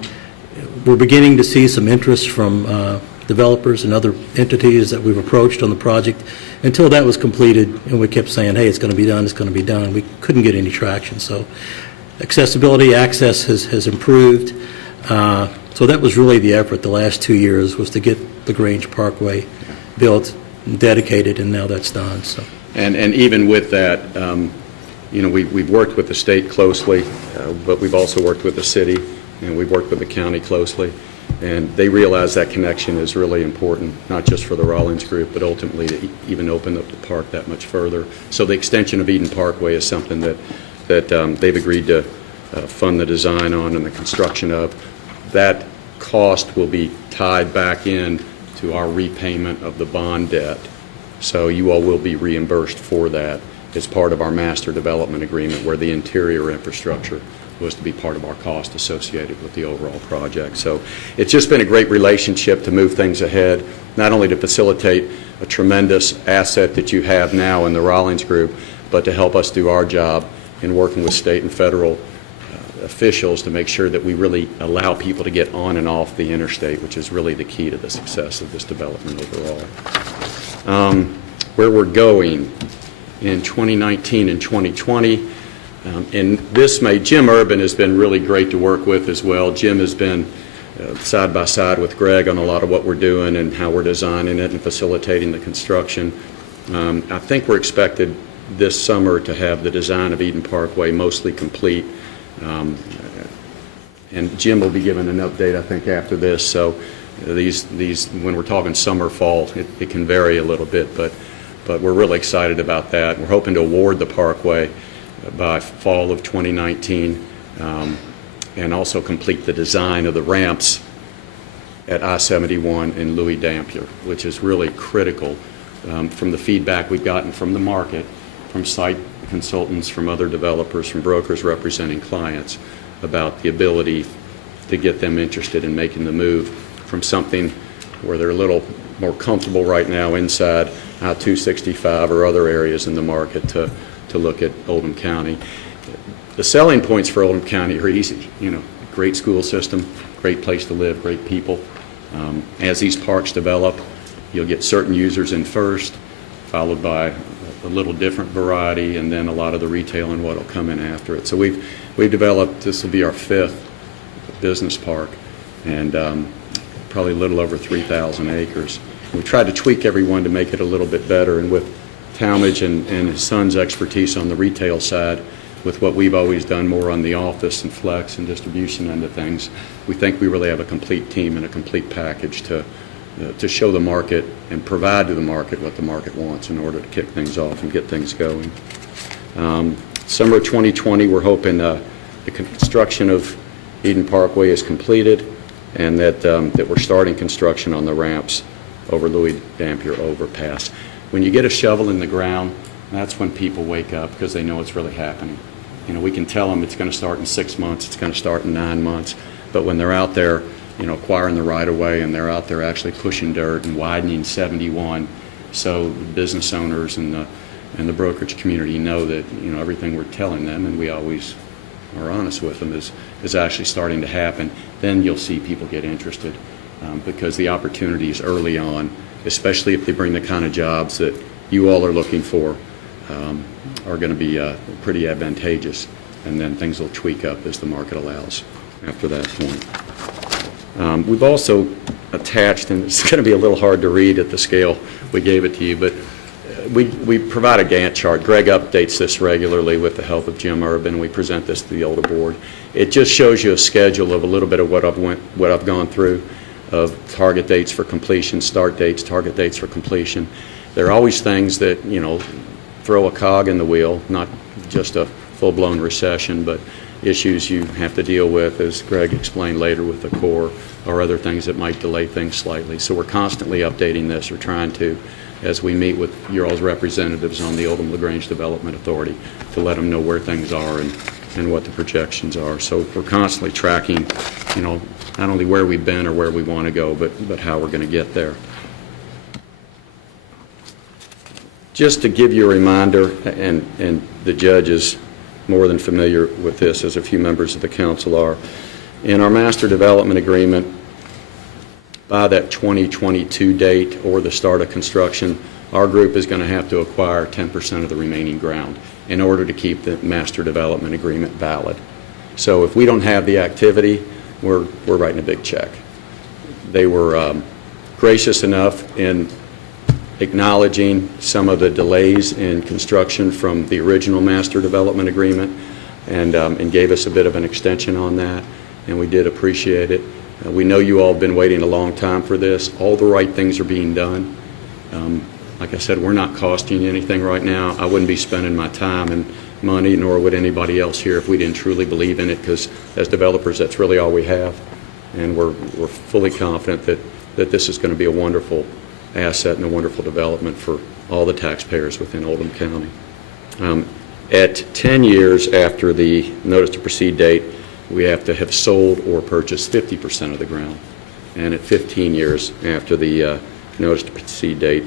we're beginning to see some interest from developers and other entities that we've approached on the project. Until that was completed, and we kept saying, hey, it's going to be done, it's going to be done, we couldn't get any traction. So accessibility, access has improved. So that was really the effort the last 2 years, was to get the Grange Parkway built, dedicated, and now that's done. So. And even with that, we've worked with the state closely, but we've also worked with the city, and we've worked with the county closely. And they realize that connection is really important, not just for the Rollins Group, but ultimately to even open up the park that much further. So the extension of Eden Parkway is something that they've agreed to fund the design on and the construction of. that cost will be tied back in to our repayment of the bond debt. So you all will be reimbursed for that as part of our master development agreement, where the interior infrastructure was to be part of our cost associated with the overall project. So it's just been a great relationship to move things ahead, not only to facilitate a tremendous asset that you have now in the Rollins Group, but to help us do our job in working with state and federal officials to make sure that we really allow people to get on and off the interstate, which is really the key to the success of this development overall. Where we're going in 2019 and 2020, and this May, Jim Urban has been really great to work with as well. Jim has been side by side with Greg on a lot of what we're doing and how we're designing it and facilitating the construction. I think we're expected this summer to have the design of Eden Parkway mostly complete. And Jim will be giving an update, I think, after this. So these when we're talking summer, fall, it can vary a little bit, but we're really excited about that. We're hoping to award the parkway by fall of 2019, and also complete the design of the ramps at I-71 and Louis Dampier, which is really critical from the feedback we've gotten from the market, from site consultants, from other developers, from brokers representing clients, about the ability to get them interested in making the move from something where they're a little more comfortable right now inside I-265 or other areas in the market to look at Oldham County. The selling points for Oldham County are easy. Great school system, great place to live, great people. As these parks develop, you'll get certain users in first, followed by a little different variety, and then a lot of the retail and what will come in after it. So we've developed, this will be our 5th business park, and probably a little over 3,000 acres. We tried to tweak every one to make it a little bit better, and with Talmadge and his son's expertise on the retail side, with what we've always done more on the office and flex and distribution end of things, we think we really have a complete team and a complete package to show the market and provide to the market what the market wants in order to kick things off and get things going. Summer 2020, we're hoping the construction of Eden Parkway is completed, and that we're starting construction on the ramps over Louis Dampier overpass. When you get a shovel in the ground, that's when people wake up, because they know it's really happening. We can tell them it's going to start in 6 months, it's going to start in 9 months, but when they're out there, acquiring the right-of-way, and they're out there actually pushing dirt and widening 71, so business owners and the brokerage community know that everything we're telling them, and we always are honest with them, is actually starting to happen. Then you'll see people get interested, because the opportunities early on, especially if they bring the kind of jobs that you all are looking for, are going to be pretty advantageous, and then things will tweak up as the market allows after that point. We've also attached, and it's going to be a little hard to read at the scale we gave it to you, but we provide a Gantt chart. Greg updates this regularly with the help of Jim Urban. We present this to the older board. It just shows you a schedule of a little bit of what I've gone through, of target dates for completion, start dates, target dates for completion. There are always things that, throw a cog in the wheel, not just a full-blown recession, but issues you have to deal with, as Greg explained later, with the core, or other things that might delay things slightly. So we're constantly updating this, or trying to, as we meet with your all's representatives on the Oldham LaGrange Development Authority, to let them know where things are and what the projections are. So we're constantly tracking, not only where we've been or where we want to go, but how we're going to get there. Just to give you a reminder, and the judge is more than familiar with this, as a few members of the council are, in our master development agreement, by that 2022 date or the start of construction, our group is going to have to acquire 10% of the remaining ground in order to keep the master development agreement valid. So if we don't have the activity, we're writing a big check. They were gracious enough in acknowledging some of the delays in construction from the original master development agreement, and gave us a bit of an extension on that, and we did appreciate it. We know you all have been waiting a long time for this. All the right things are being done. Like I said, we're not costing you anything right now. I wouldn't be spending my time and money, nor would anybody else here, if we didn't truly believe in it, because as developers, that's really all we have. and we're fully confident that this is going to be a wonderful asset and a wonderful development for all the taxpayers within Oldham County. At 10 years after the notice to proceed date, we have to have sold or purchased 50% of the ground. And at 15 years after the notice to proceed date,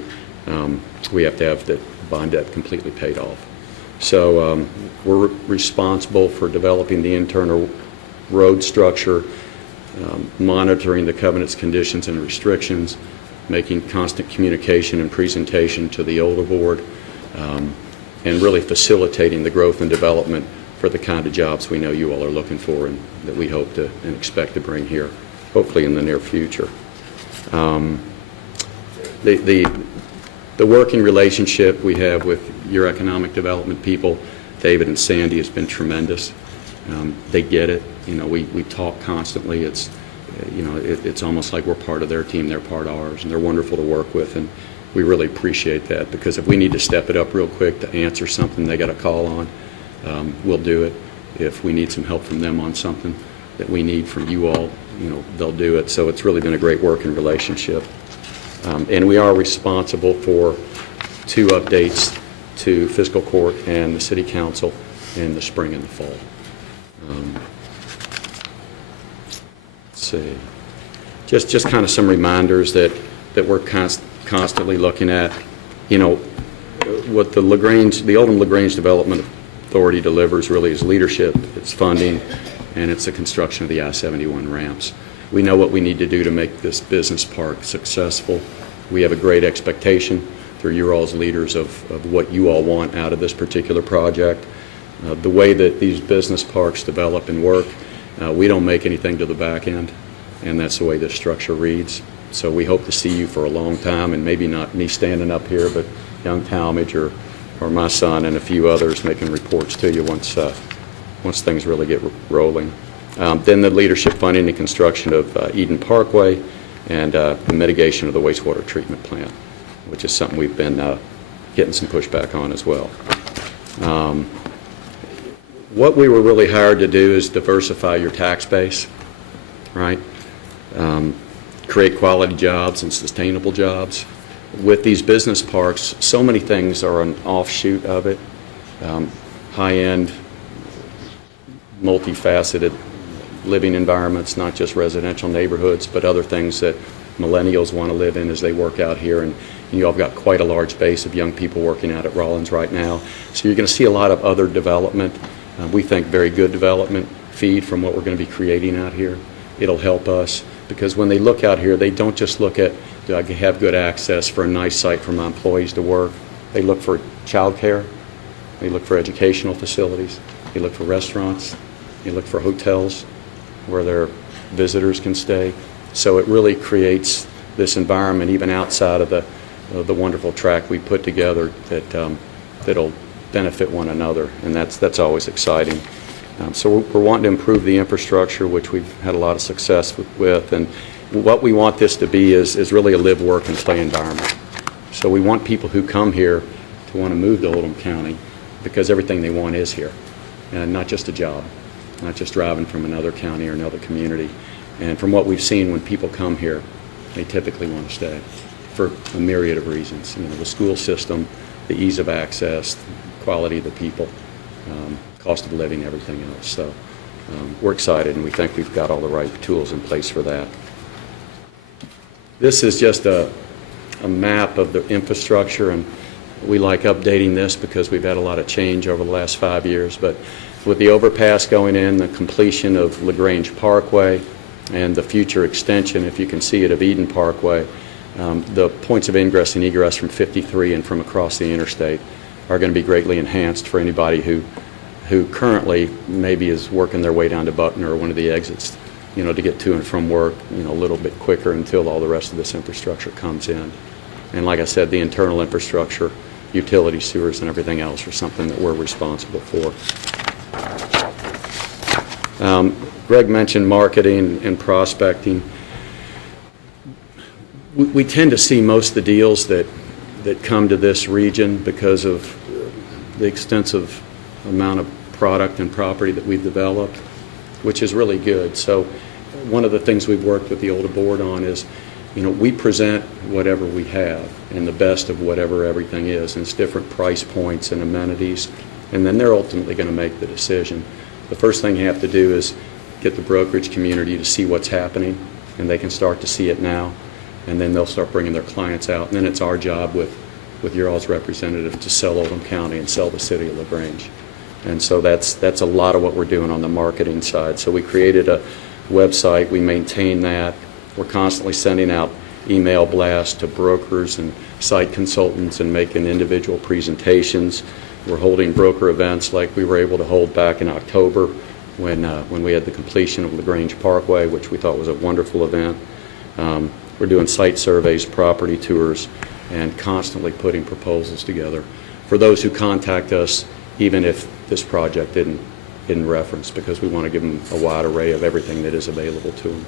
we have to have the bond debt completely paid off. So we're responsible for developing the internal road structure, monitoring the covenants, conditions, and restrictions, making constant communication and presentation to the OLDA board, and really facilitating the growth and development for the kind of jobs we know you all are looking for and that we hope to and expect to bring here, hopefully in the near future. The working relationship we have with your economic development people, David and Sandy, has been tremendous. They get it. You know, we talk constantly. It's, you know, it's almost like we're part of their team, they're part of ours, and they're wonderful to work with, and we really appreciate that, because if we need to step it up real quick to answer something they got a call on, we'll do it. If we need some help from them on something that we need from you all, you know, they'll do it. So it's really been a great working relationship. And we are responsible for 2 updates to fiscal court and the city council in the spring and the fall. Let's see. Just kind of some reminders that we're constantly looking at. You know, what the Oldham LaGrange Development Authority delivers really is leadership, it's funding, and it's the construction of the I-71 ramps. We know what we need to do to make this business park successful. We have a great expectation through you all's leaders of what you all want out of this particular project. The way that these business parks develop and work, we don't make anything to the back end, and that's the way this structure reads. So we hope to see you for a long time, and maybe not me standing up here, but young Talmadge or my son and a few others making reports to you once things really get rolling. Then the leadership funding and construction of Eden Parkway and the mitigation of the wastewater treatment plant, which is something we've been getting some pushback on as well. What we were really hired to do is diversify your tax base, right? Create quality jobs and sustainable jobs. With these business parks, so many things are an offshoot of it. High-end, multifaceted living environments, not just residential neighborhoods, but other things that millennials want to live in as they work out here. And you all have got quite a large base of young people working out at Rollins right now. So you're going to see a lot of other development. We think very good development feed from what we're going to be creating out here. It'll help us, because when they look out here, they don't just look at, do I have good access for a nice site for my employees to work? They look for childcare. They look for educational facilities. They look for restaurants. They look for hotels where their visitors can stay. So it really creates this environment, even outside of the wonderful track we put together, that'll benefit one another, and that's always exciting. So we're wanting to improve the infrastructure, which we've had a lot of success with, and what we want this to be is really a live, work, and play environment. So we want people who come here to want to move to Oldham County because everything they want is here, and not just a job, not just driving from another county or another community. And from what we've seen, when people come here, they typically want to stay for a myriad of reasons. You know, the school system, the ease of access, quality of the people, cost of living, everything else. So we're excited, and we think we've got all the right tools in place for that. This is just a map of the infrastructure, and we like updating this because we've had a lot of change over the last 5 years. But with the overpass going in, the completion of LaGrange Parkway, and the future extension, if you can see it, of Eden Parkway, the points of ingress and egress from 53 and from across the interstate are going to be greatly enhanced for anybody who currently maybe is working their way down to Button or one of the exits, you know, to get to and from work, you know, a little bit quicker until all the rest of this infrastructure comes in. And like I said, the internal infrastructure, utility, sewers, and everything else are something that we're responsible for. Greg mentioned marketing and prospecting. We tend to see most of the deals that come to this region because of the extensive amount of product and property that we've developed, which is really good. So one of the things we've worked with the older board on is, we present whatever we have and the best of whatever everything is, and it's different price points and amenities, and then they're ultimately going to make the decision. The first thing you have to do is get the brokerage community to see what's happening, and they can start to see it now, and then they'll start bringing their clients out, and then it's our job with your all's representative to sell Oldham County and sell the city of LaGrange. And so that's a lot of what we're doing on the marketing side. So we created a website, we maintain that. We're constantly sending out email blasts to brokers and site consultants and making individual presentations. We're holding broker events like we were able to hold back in October when we had the completion of LaGrange Parkway, which we thought was a wonderful event. We're doing site surveys, property tours, and constantly putting proposals together for those who contact us, even if this project didn't reference, because we want to give them a wide array of everything that is available to them.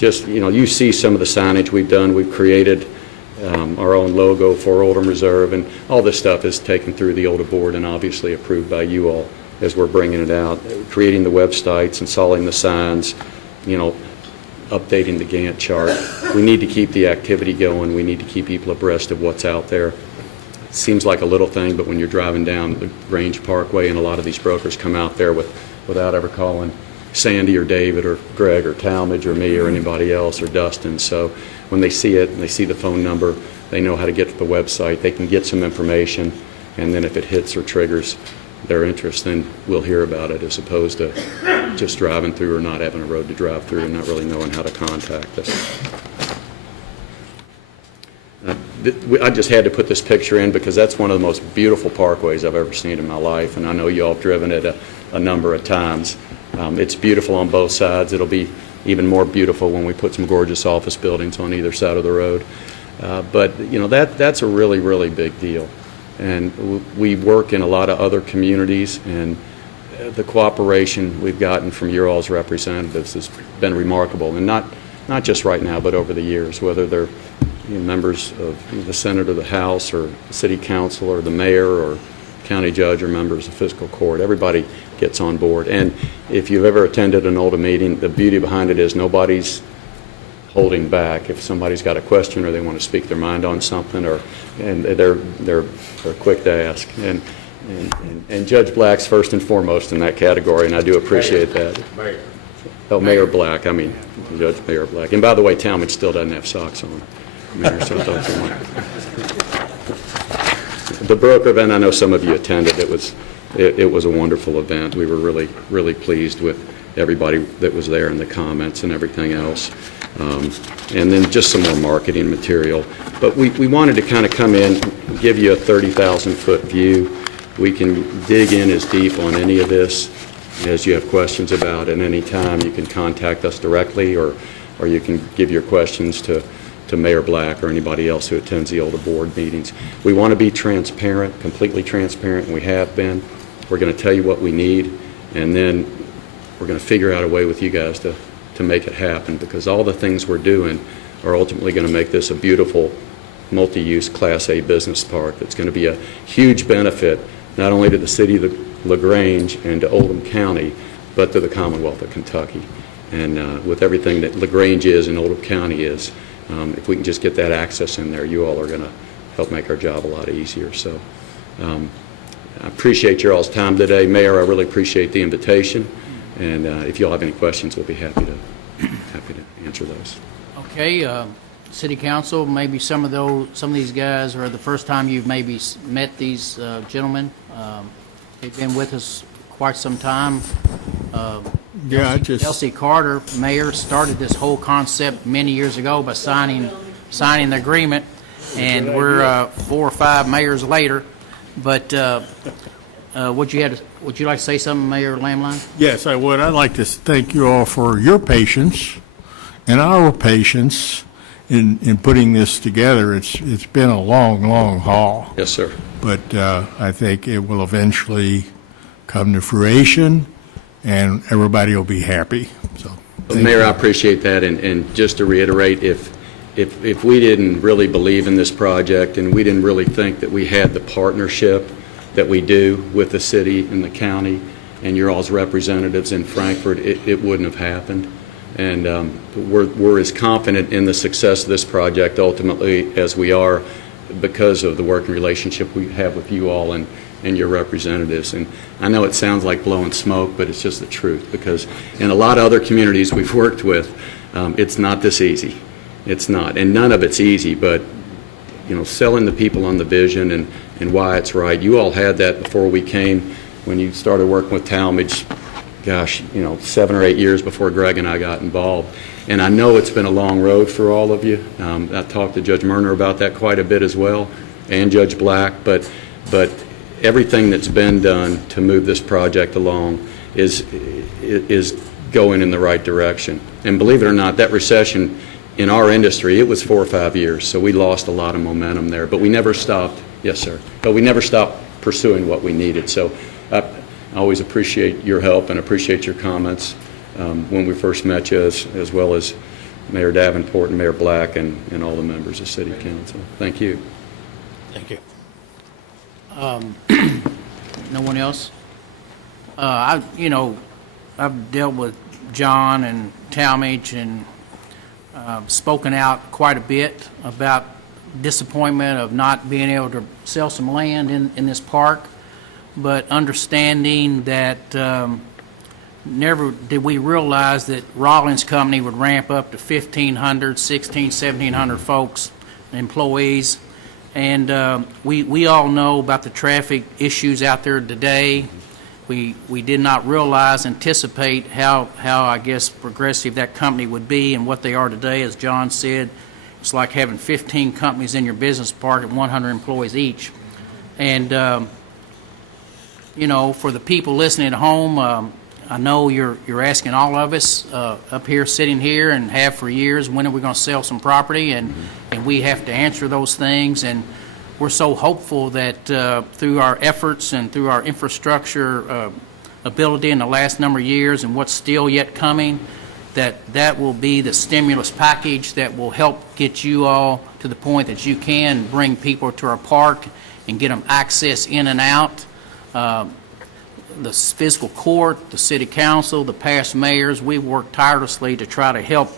You see some of the signage we've done. We've created our own logo for Oldham Reserve, and all this stuff is taken through the older board and obviously approved by you all as we're bringing it out, creating the websites, installing the signs, updating the Gantt chart. We need to keep the activity going. We need to keep people abreast of what's out there. It seems like a little thing, but when you're driving down the Grange Parkway, and a lot of these brokers come out there without ever calling Sandy or David or Greg or Talmadge or me or anybody else or Dustin. So when they see it and they see the phone number, they know how to get to the website. They can get some information, and then if it hits or triggers their interest, then we'll hear about it, as opposed to just driving through or not having a road to drive through and not really knowing how to contact us. I just had to put this picture in because that's one of the most beautiful parkways I've ever seen in my life, and I know you all have driven it a number of times. It's beautiful on both sides. It'll be even more beautiful when we put some gorgeous office buildings on either side of the road. But that's a really, really big deal. And we work in a lot of other communities, and the cooperation we've gotten from your all's representatives has been remarkable, and not just right now, but over the years, whether they're members of the Senate or the House or the City Council or the mayor or county judge or members of fiscal court. Everybody gets on board. And if you've ever attended an Oldham meeting, the beauty behind it is nobody's holding back. If somebody's got a question or they want to speak their mind on something, and they're quick to ask. And Judge Black's first and foremost in that category, and I do appreciate that. Mayor. Oh, Mayor Black. I mean, Judge Mayor Black. And by the way, Talmadge still doesn't have socks on. Mayor, so don't you mind. The broker event, I know some of you attended. It was a wonderful event. We were really, really pleased with everybody that was there and the comments and everything else. And then just some more marketing material. But we wanted to kind of come in, give you a 30,000-foot view. We can dig in as deep on any of this as you have questions about at any time. You can contact us directly, or you can give your questions to Mayor Black or anybody else who attends the older board meetings. We want to be transparent, completely transparent, and we have been. We're going to tell you what we need, and then we're going to figure out a way with you guys to make it happen, because all the things we're doing are ultimately going to make this a beautiful multi-use Class A business park that's going to be a huge benefit not only to the city of LaGrange and to Oldham County, but to the Commonwealth of Kentucky. And with everything that LaGrange is and Oldham County is, if we can just get that access in there, you all are going to help make our job a lot easier. So I appreciate your all's time today. Mayor, I really appreciate the invitation. And if you all have any questions, we'll be happy to answer those. Okay, City Council, maybe some of these guys are the first time you've maybe met these gentlemen. They've been with us quite some time. Elsie Carter, mayor, started this whole concept many years ago by signing the agreement, and we're 4 or 5 mayors later. But would you like to say something, Mayor Lamline? Yes, I would. I'd like to thank you all for your patience and our patience in putting this together. It's been a long, long haul. Yes, sir. But I think it will eventually come to fruition, and everybody will be happy. So, Mayor, I appreciate that, and just to reiterate, if if we didn't really believe in this project and we didn't really think that we had the partnership that we do with the city and the county and your all's representatives in Frankfurt, it wouldn't have happened. And we're as confident in the success of this project ultimately as we are because of the working relationship we have with you all and your representatives. And I know it sounds like blowing smoke, but it's just the truth, because in a lot of other communities we've worked with, it's not this easy. It's not. And none of it's easy, but selling the people on the vision and why it's right. You all had that before we came when you started working with Talmadge, 7 or 8 years before Greg and I got involved. And I know it's been a long road for all of you. I talked to Judge Murner about that quite a bit as well, and Judge Black, but everything that's been done to move this project along is going in the right direction. And believe it or not, that recession in our industry, it was 4 or 5 years, so we lost a lot of momentum there. But we never stopped, yes, sir, but we never stopped pursuing what we needed. So I always appreciate your help and appreciate your comments when we first met you, as well as Mayor Davenport and Mayor Black and all the members of City Council. Thank you. Thank you. No one else? I've dealt with John and Talmadge and spoken out quite a bit about disappointment of not being able to sell some land in this park, but understanding that never did we realize that Rollins Company would ramp up to 1,500, 1,700 folks, employees. And we all know about the traffic issues out there today. We did not anticipate how I guess progressive that company would be and what they are today. As John said, it's like having 15 companies in your business park and 100 employees each. And for the people listening at home, I know you're asking all of us up here, sitting here, and have for years, when are we going to sell some property? And we have to answer those things. And we're so hopeful that through our efforts and through our infrastructure ability in the last number of years and what's still yet coming, that will be the stimulus package that will help get you all to the point that you can bring people to our park and get them access in and out. The fiscal court, the city council, the past mayors, we've worked tirelessly to try to help,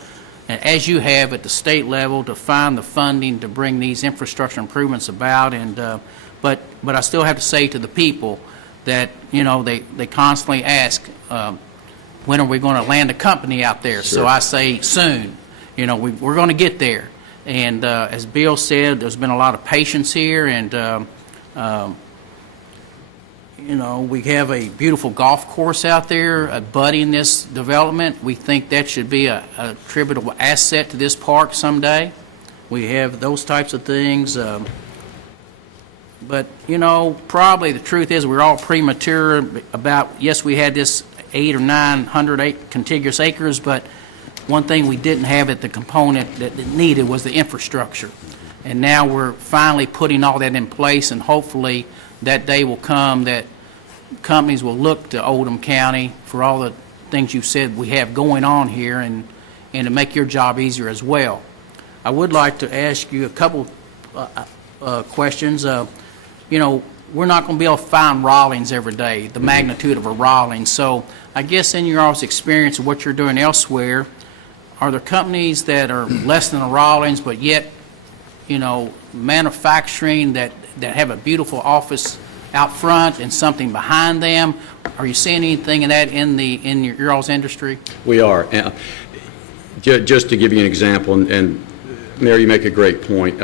as you have at the state level, to find the funding to bring these infrastructure improvements about. And but I still have to say to the people that they constantly ask, when are we going to land a company out there? Sure. So I say soon. We're going to get there. And as Bill said, there's been a lot of patience here, and we have a beautiful golf course out there abutting this development. We think that should be a attributable asset to this park someday. We have those types of things. But, probably the truth is we're all premature about, yes, we had this 800 or 900 contiguous acres, but one thing we didn't have at the component that it needed was the infrastructure. And now we're finally putting all that in place, and hopefully that day will come that companies will look to Oldham County for all the things you said we have going on here, and to make your job easier as well. I would like to ask you a couple questions. We're not going to be able to find Rawlings every day, the magnitude of a Rawlings. So I guess in your all's experience of what you're doing elsewhere, are there companies that are less than a Rawlings but yet, manufacturing that have a beautiful office out front and something behind them? Are you seeing anything of that in your all's industry? We are. Just to give you an example, and Mayor, you make a great point.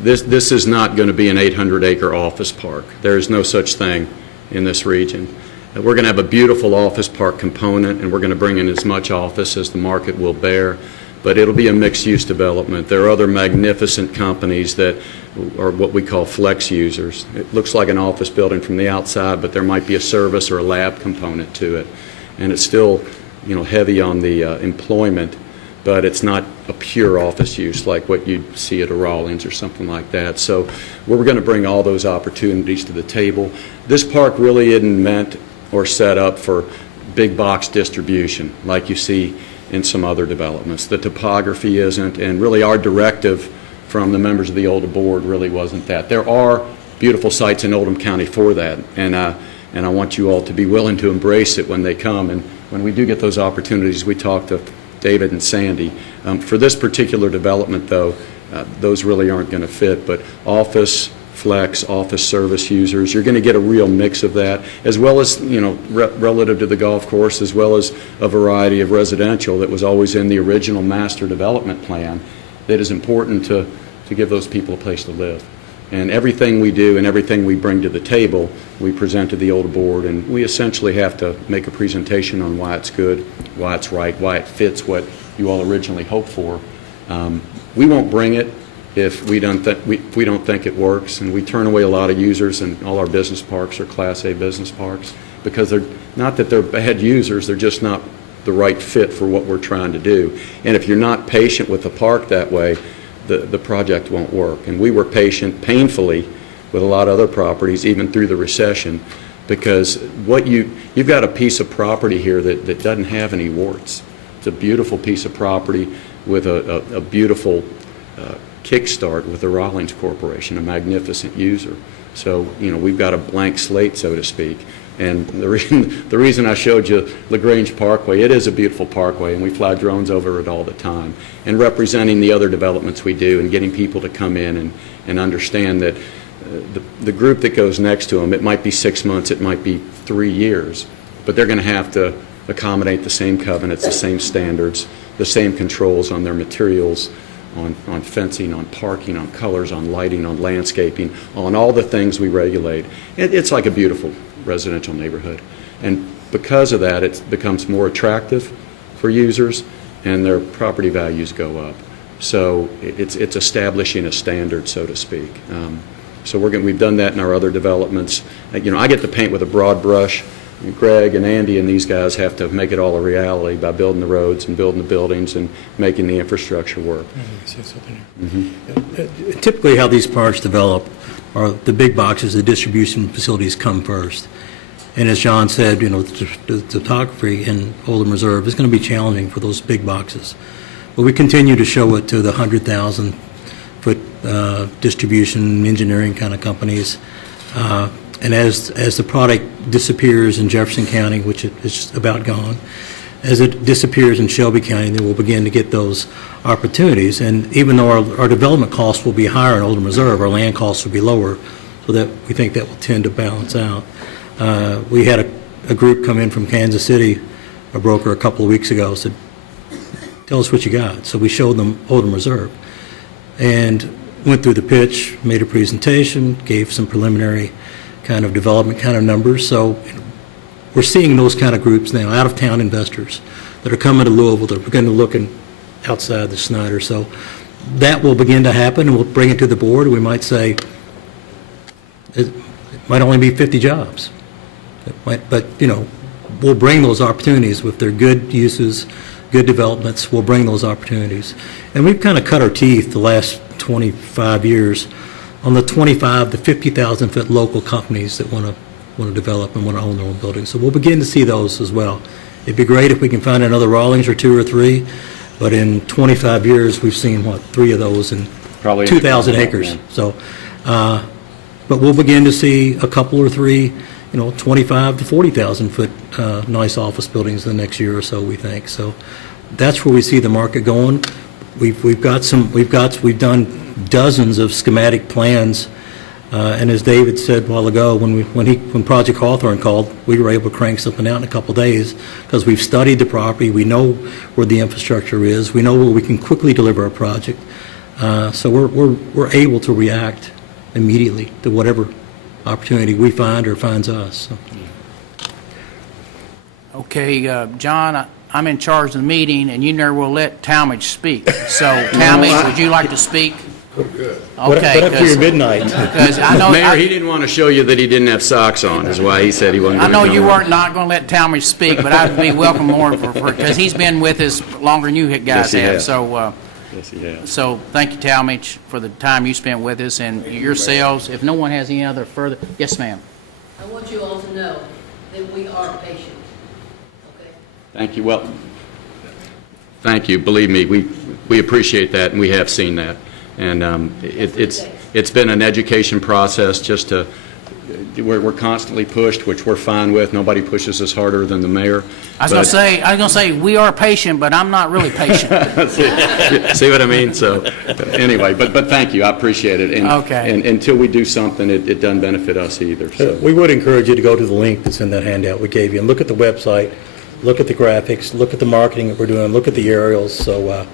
This is not going to be an 800-acre office park. There is no such thing in this region. We're going to have a beautiful office park component, and we're going to bring in as much office as the market will bear, but it'll be a mixed-use development. There are other magnificent companies that are what we call flex users. It looks like an office building from the outside, but there might be a service or a lab component to it, and it's still, heavy on the employment, but it's not a pure office use like what you'd see at a Rawlings or something like that. So we're going to bring all those opportunities to the table. This park really isn't meant or set up for big box distribution like you see in some other developments. The topography isn't, and really our directive from the members of the Oldham Board really wasn't that. There are beautiful sites in Oldham County for that, and I want you all to be willing to embrace it when they come. And when we do get those opportunities, we talk to David and Sandy. For this particular development, though, those really aren't going to fit, but office, flex, office service users, you're going to get a real mix of that, as well as, relative to the golf course, as well as a variety of residential that was always in the original master development plan that is important to give those people a place to live. And everything we do and everything we bring to the table, we present to the Oldham Board, and we essentially have to make a presentation on why it's good, why it's right, why it fits what you all originally hoped for. We won't bring it if we don't think it works, and we turn away a lot of users, and all our business parks are Class A business parks because they're not that they're bad users, they're just not the right fit for what we're trying to do. And if you're not patient with the park that way, the project won't work. And we were patient, painfully, with a lot of other properties, even through the recession, because you've got a piece of property here that doesn't have any warts. It's a beautiful piece of property with a beautiful kickstart with the Rawlings Corporation, a magnificent user. So, we've got a blank slate, so to speak. And the reason I showed you Grange Parkway, it is a beautiful parkway, and we fly drones over it all the time. And representing the other developments we do and getting people to come in and understand that the group that goes next to them, it might be 6 months, it might be 3 years, but they're going to have to accommodate the same covenants, the same standards, the same controls on their materials, on fencing, on parking, on colors, on lighting, on landscaping, on all the things we regulate. It's like a beautiful residential neighborhood. And because of that, it becomes more attractive for users, and their property values go up. So it's establishing a standard, so to speak. So we've done that in our other developments. I get to paint with a broad brush. Greg and Andy and these guys have to make it all a reality by building the roads and building the buildings and making the infrastructure work. Typically, how these parks develop are the big boxes, the distribution facilities come first. And as John said, the topography in Oldham Reserve is going to be challenging for those big boxes. But we continue to show it to the 100,000-foot distribution engineering kind of companies. And as the product disappears in Jefferson County, which is about gone, as it disappears in Shelby County, then we'll begin to get those opportunities. And even though our development costs will be higher in Oldham Reserve, our land costs will be lower, so that we think that will tend to balance out. We had a group come in from Kansas City, a broker, a couple of weeks ago, said, "Tell us what you got." So we showed them Oldham Reserve and went through the pitch, made a presentation, gave some preliminary kind of development kind of numbers. So we're seeing those kind of groups now, out-of-town investors that are coming to Louisville, that are beginning to look outside the Snyder. So that will begin to happen, and we'll bring it to the board. We might say it might only be 50 jobs. But we'll bring those opportunities with their good uses, good developments. We'll bring those opportunities. And we've kind of cut our teeth the last 25 years on the 25 to 50,000 foot local companies that want to develop and want to own their own buildings. So we'll begin to see those as well. It'd be great if we can find another Rawlings or 2 or 3, but in 25 years we've seen 3 of those in probably 2,000 acres. So, but we'll begin to see a couple or 3, 25 to 40,000 foot nice office buildings in the next year or so, we think. So that's where we see the market going. We've done dozens of schematic plans, and as David said a while ago, when Project Hawthorne called, we were able to crank something out in a couple days because we've studied the property, we know where the infrastructure is, we know where we can quickly deliver a project. So we're able to react immediately to whatever opportunity we find or finds us. So. Okay, John, I'm in charge of the meeting, and you never will let Talmadge speak. So, Talmadge, would you like to speak? Good. Okay. What up for your midnight? Because I know Mayor, he didn't want to show you that he didn't have socks on, is why he said he wasn't I going to know you weren't not going to let Talmadge speak, but I'd be welcome more because he's been with us longer than you guys Yes, he have. has. So, Yes, he has. so thank you, Talmadge, for the time you spent with us and yourselves. If no one has any other further, yes, ma'am. I want you all to know that we are patient, okay? Thank you. Well, Thank you. Believe me, we appreciate that, and we have seen that. And it's been an education process just to, we're constantly pushed, which we're fine with. Nobody pushes us harder than the mayor. I was gonna say, we are patient, but I'm not really patient. See what I mean? So, anyway, but thank you. I appreciate it. And, Okay. And until we do something, it doesn't benefit us either. So. We would encourage you to go to the link that's in that handout we gave you and look at the website, look at the graphics, look at the marketing that we're doing, look at the aerials. So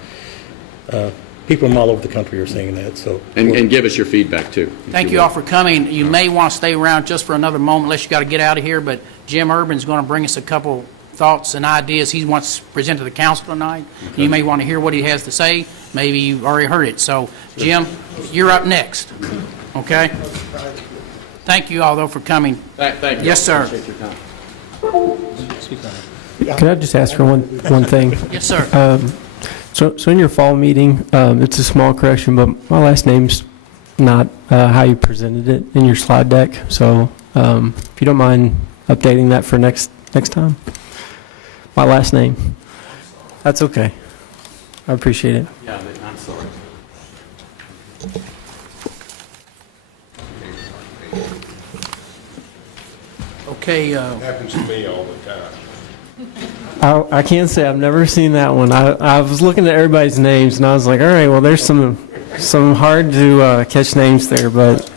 people from all over the country are seeing that. So And give us your feedback, too. Thank you all for coming. You may want to stay around just for another moment unless you got to get out of here, but Jim Urban's going to bring us a couple thoughts and ideas he wants to present to the council tonight. Okay. You may want to hear what he has to say. Maybe you've already heard it. So, Jim, you're up next. Okay? Thank you all, though, for coming. Thank you. Yes, sir. Appreciate your time. Can I just ask for one thing? Yes, sir. So in your fall meeting, it's a small correction, but my last name's not how you presented it in your slide deck. So if you don't mind updating that for next time. My last name. That's okay. I appreciate it. Yeah, I'm sorry. Okay. Happens to me all the time. I can't say I've never seen that one. I was looking at everybody's names, and I was like, all right, well, there's some hard to catch names there, but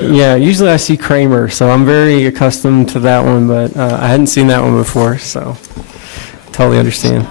yeah, usually I see Kramer, so I'm very accustomed to that one, but I hadn't seen that one before, so totally understand.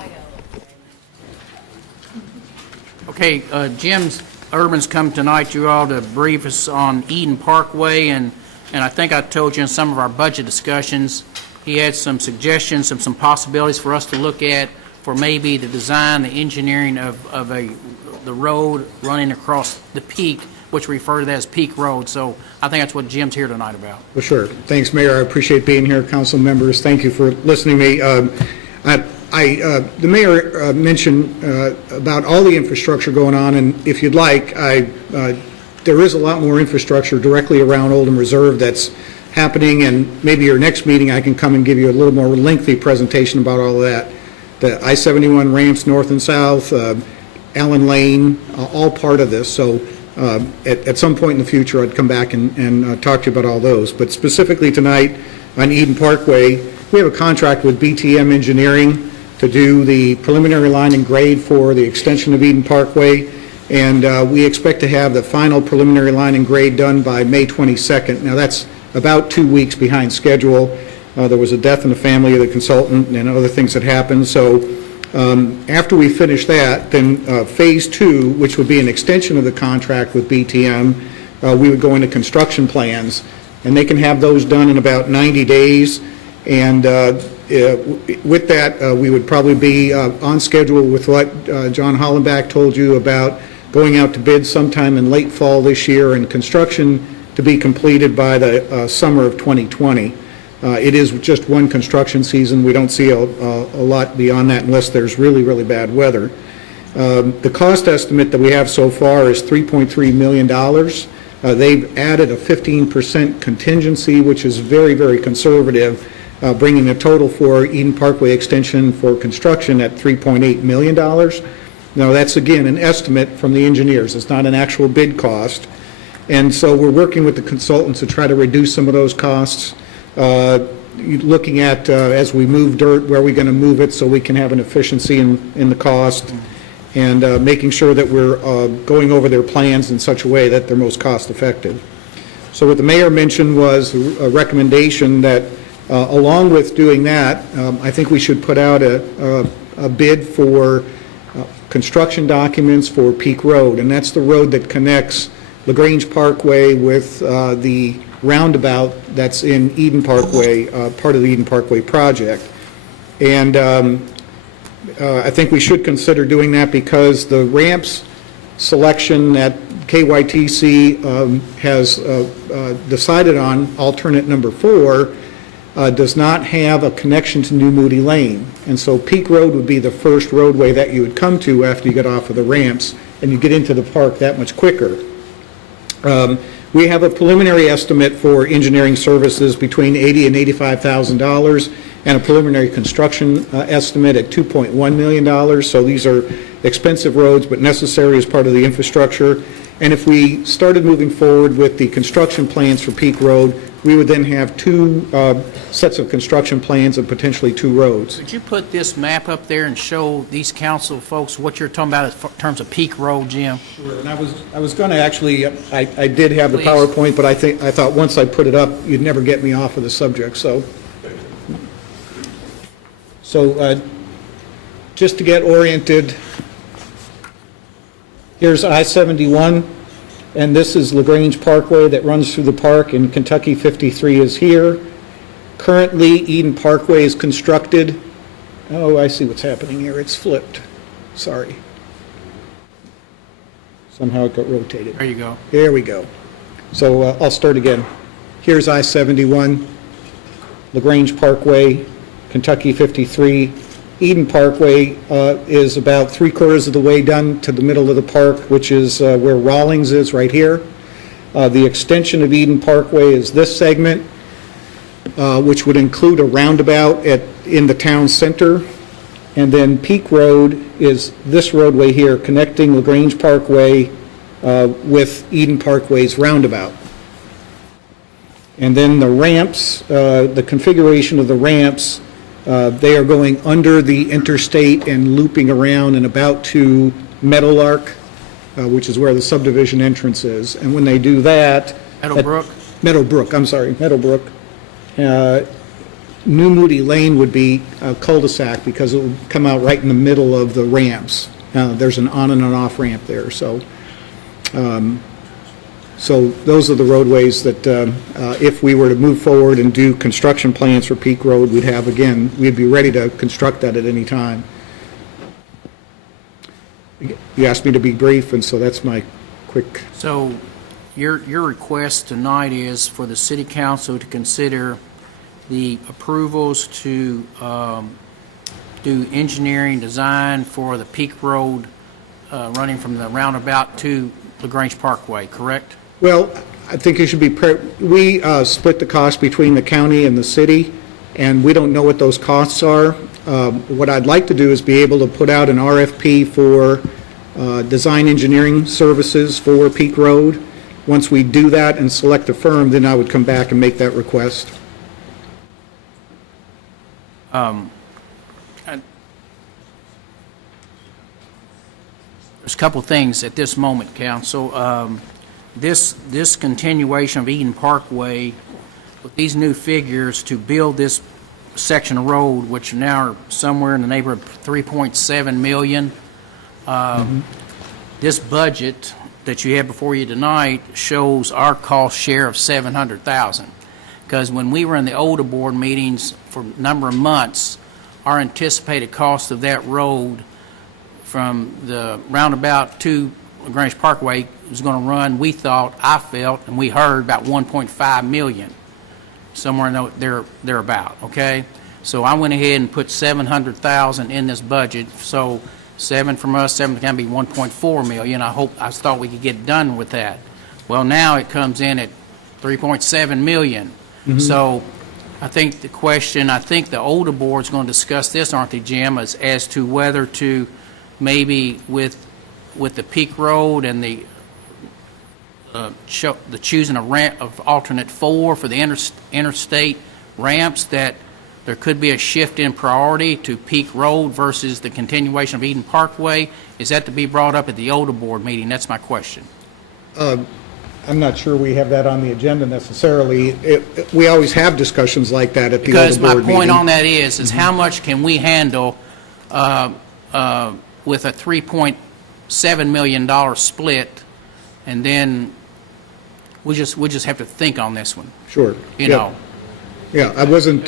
Okay, Jim Urban's come tonight, you all, to brief us on Eden Parkway, and I think I told you in some of our budget discussions, he had some suggestions, some possibilities for us to look at for maybe the design, the engineering of the road running across the peak, which we refer to that as Peak Road. So I think that's what Jim's here tonight about. Well, sure. Thanks, Mayor. I appreciate being here. Council members, thank you for listening to me. The mayor mentioned about all the infrastructure going on, and if you'd like, there is a lot more infrastructure directly around Oldham Reserve that's happening, and maybe your next meeting I can come and give you a little more lengthy presentation about all of that. The I-71 ramps north and south, Allen Lane, all part of this. So at some point in the future, I'd come back and talk to you about all those. But specifically tonight on Eden Parkway, we have a contract with BTM Engineering to do the preliminary line and grade for the extension of Eden Parkway, and we expect to have the final preliminary line and grade done by May 22nd. Now that's about 2 weeks behind schedule. There was a death in the family of the consultant and other things that happened. So after we finish that, then phase 2, which would be an extension of the contract with BTM, we would go into construction plans, and they can have those done in about 90 days. And with that, we would probably be on schedule with what John Hollenbach told you about going out to bid sometime in late fall this year, and construction to be completed by the summer of 2020. It is just one construction season. We don't see a lot beyond that unless there's really, really bad weather. The cost estimate that we have so far is $3.3 million. They've added a 15% contingency, which is very, very conservative, bringing the total for Eden Parkway extension for construction at $3.8 million. Now, that's, again, an estimate from the engineers. It's not an actual bid cost. And so we're working with the consultants to try to reduce some of those costs, looking at, as we move dirt, where we're going to move it so we can have an efficiency in the cost, and making sure that we're going over their plans in such a way that they're most cost effective. So what the mayor mentioned was a recommendation that along with doing that, I think we should put out a bid for construction documents for Peak Road, and that's the road that connects Grange Parkway with the roundabout that's in Eden Parkway, part of the Eden Parkway project. And I think we should consider doing that because the ramps selection that KYTC has decided on, alternate number 4, does not have a connection to New Moody Lane. And so Peak Road would be the first roadway that you would come to after you get off of the ramps, and you get into the park that much quicker. We have a preliminary estimate for engineering services between $80,000 and $85,000, and a preliminary construction estimate at $2.1 million. So these are expensive roads, but necessary as part of the infrastructure. And if we started moving forward with the construction plans for Peak Road, we would then have two sets of construction plans and potentially two roads. Could you put this map up there and show these council folks what you're talking about in terms of Peak Road, Jim? Sure, and I was going to actually, I did have the Please. PowerPoint, but I thought once I put it up, you'd never get me off of the subject, so. Just to get oriented, here's I-71, and this is LaGrange Parkway that runs through the park, and Kentucky 53 is here. Currently, Eden Parkway is constructed. Oh, I see what's happening here. It's flipped. Sorry. Somehow it got rotated. There you go. There we go. So I'll start again. Here's I-71, LaGrange Parkway, Kentucky 53. Eden Parkway is about 3/4 of the way done to the middle of the park, which is where Rawlings is right here. The extension of Eden Parkway is this segment, which would include a roundabout in the town center. And then Peak Road is this roadway here, connecting LaGrange Parkway with Eden Parkway's roundabout. And then the ramps, the configuration of the ramps, they are going under the interstate and looping around and about to Meadowlark, which is where the subdivision entrance is. And when they do that... Meadowbrook, I'm sorry, Meadowbrook. New Moody Lane would be a cul-de-sac because it would come out right in the middle of the ramps. There's an on and an off ramp there, so those are the roadways that if we were to move forward and do construction plans for Peak Road, we'd be ready to construct that at any time. You asked me to be brief, and so that's my quick... So your request tonight is for the city council to consider the approvals to do engineering design for the Peak Road running from the roundabout to LaGrange Parkway, correct? Well, I think it should be, we split the cost between the county and the city, and we don't know what those costs are. What I'd like to do is be able to put out an RFP for design engineering services for Peak Road. Once we do that and select a firm, then I would come back and make that request. There's a couple things at this moment, Council. This continuation of Eden Parkway, with these new figures to build this section of road, which now are somewhere in the neighborhood of $3.7 million, this budget that you have before you tonight shows our cost share of $700,000. Because when we were in the older board meetings for a number of months, our anticipated cost of that road from the roundabout to LaGrange Parkway was going to run, I felt, and we heard about $1.5 million, somewhere thereabout, okay? So I went ahead and put $700,000 in this budget, so 7 from us, 7 can be $1.4 million. I thought we could get done with that. Well, now it comes in at $3.7 million. So I think the older board's going to discuss this, aren't they, Jim, as to whether to maybe with the Peak Road and the choosing a ramp of alternate 4 for the interstate ramps, that there could be a shift in priority to Peak Road versus the continuation of Eden Parkway. Is that to be brought up at the older board meeting? That's my question. I'm not sure we have that on the agenda necessarily. We always have discussions like that at the older board meeting. Because my point on that is how much can we handle with a $3.7 million split, and then we just have to think on this one. Sure. You know. Yeah, I wasn't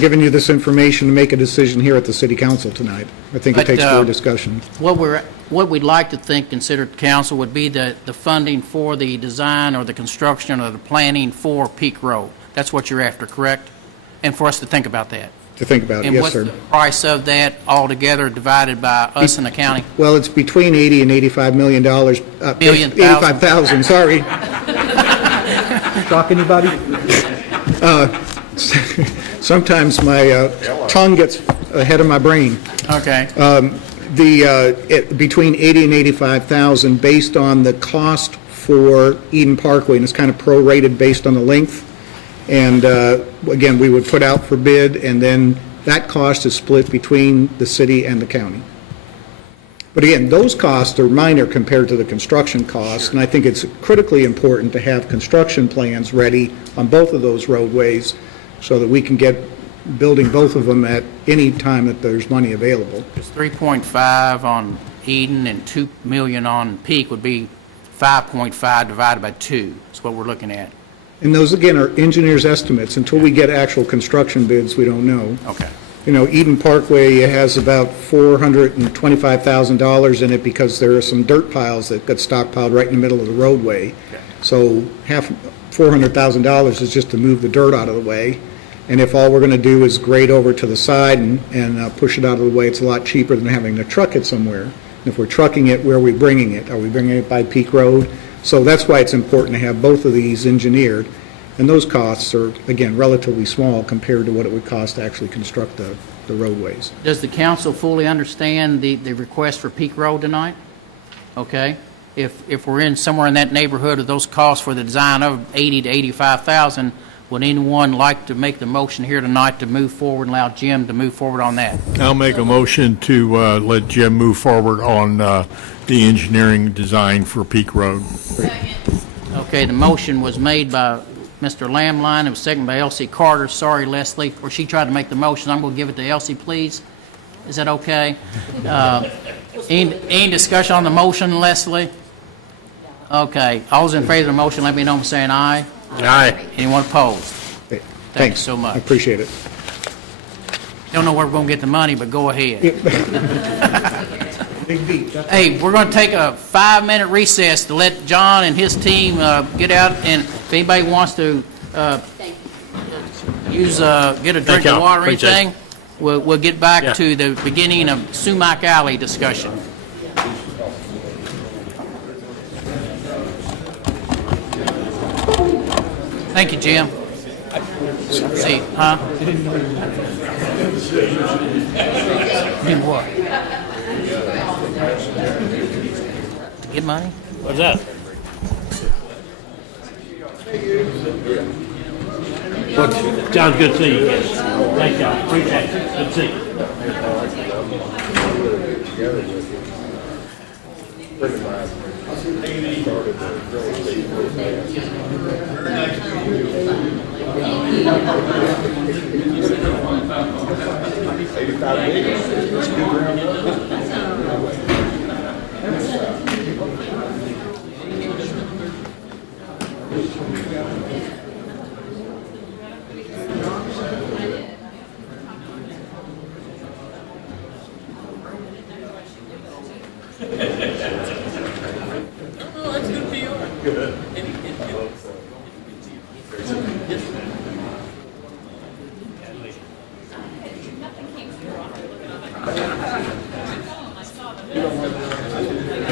giving you this information to make a decision here at the city council tonight. I think it takes more discussion. What we'd like to consider council would be the funding for the design or the construction or the planning for Peak Road. That's what you're after, correct? And for us to think about that. To think about it, yes, sir. And what's the price of that altogether divided by us and the county? Well, it's between $80 and $85 million. $85,000, sorry. Shock anybody? Sometimes my tongue gets ahead of my brain. Okay. Between 80 and 85,000 based on the cost for Eden Parkway, and it's kind of prorated based on the length. And again, we would put out for bid, and then that cost is split between the city and the county. But again, those costs are minor compared to the construction costs, and I think it's critically important to have construction plans ready on both of those roadways so that we can get building both of them at any time that there's money available. It's 3.5 on Eden and 2 million on Peak would be 5.5 divided by 2. That's what we're looking at. And those, again, are engineers' estimates. Until we get actual construction bids, we don't know. Okay. You know, Eden Parkway has about $425,000 in it because there are some dirt piles that got stockpiled right in the middle of the roadway. Okay. So $400,000 is just to move the dirt out of the way. And if all we're going to do is grade over to the side and push it out of the way, it's a lot cheaper than having to truck it somewhere. And if we're trucking it, where are we bringing it? Are we bringing it by Peak Road? So that's why it's important to have both of these engineered. And those costs are, again, relatively small compared to what it would cost to actually construct the roadways. Does the council fully understand the request for Peak Road tonight? Okay. If we're in somewhere in that neighborhood of those costs for the design of 80 to 85,000, would anyone like to make the motion here tonight to move forward and allow Jim to move forward on that? I'll make a motion to let Jim move forward on the engineering design for Peak Road. Okay, the motion was made by Mr. Lamline. It was seconded by Elsie Carter. Sorry, Leslie, or she tried to make the motion. I'm going to give it to Elsie, please. Is that okay? Any discussion on the motion, Leslie? Okay. All those in favor of the motion, let me know by saying aye. Aye. Anyone opposed? Okay, Thank you thanks so much. I appreciate it. Don't know where we're going to get the money, but go ahead. Big beat. Hey, we're going to take a 5-minute recess to let John and his team get out, and if anybody wants to get a drink of water or anything, we'll get back to the beginning of Sumac Alley discussion. Thank you, Jim. See, huh? Jim, what? Get money? What's that? Well, John's good to see you. Yes. Thank y'all. Appreciate it. Good to see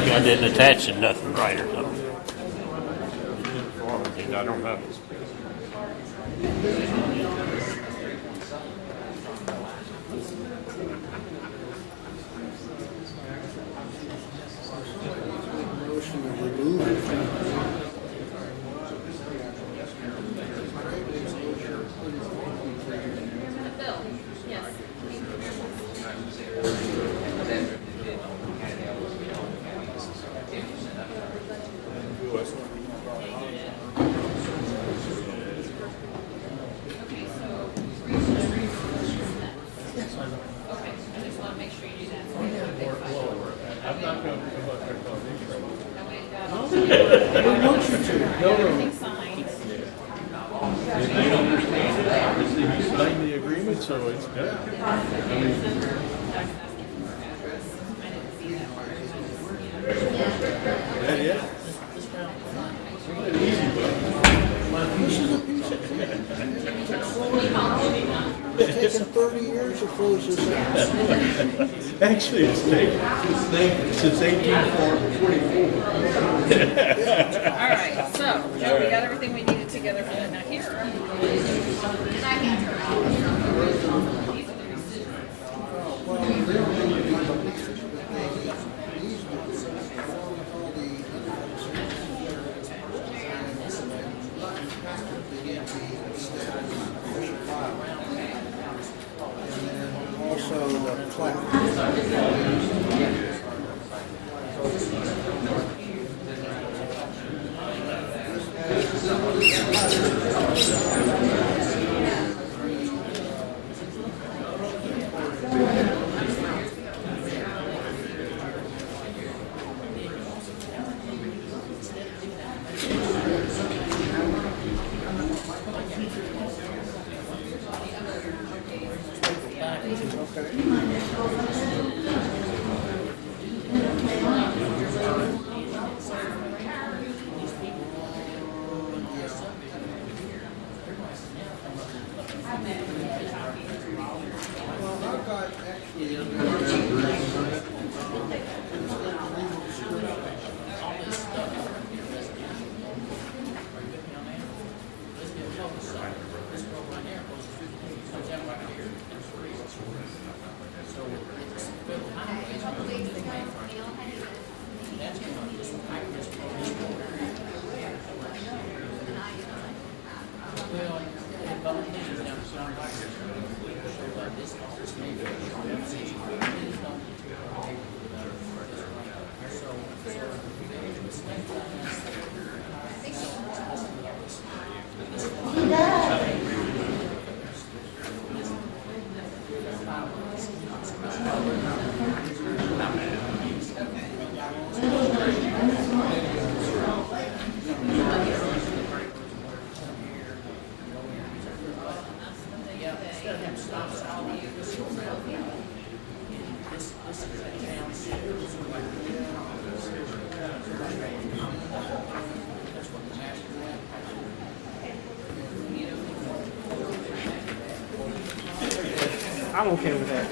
I didn't attach to nothing right or something. I don't know. The agreement, so it's good. It's taken 30 years to close this out. Actually, it's taken since 1844. All right, so, Joe, we got everything we needed together for that. Now here. Also the plaque. I'm okay with that.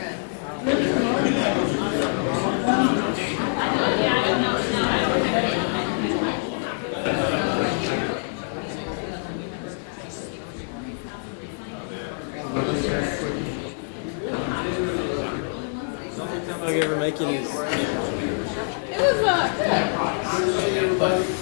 I'll ever make it. It was, good.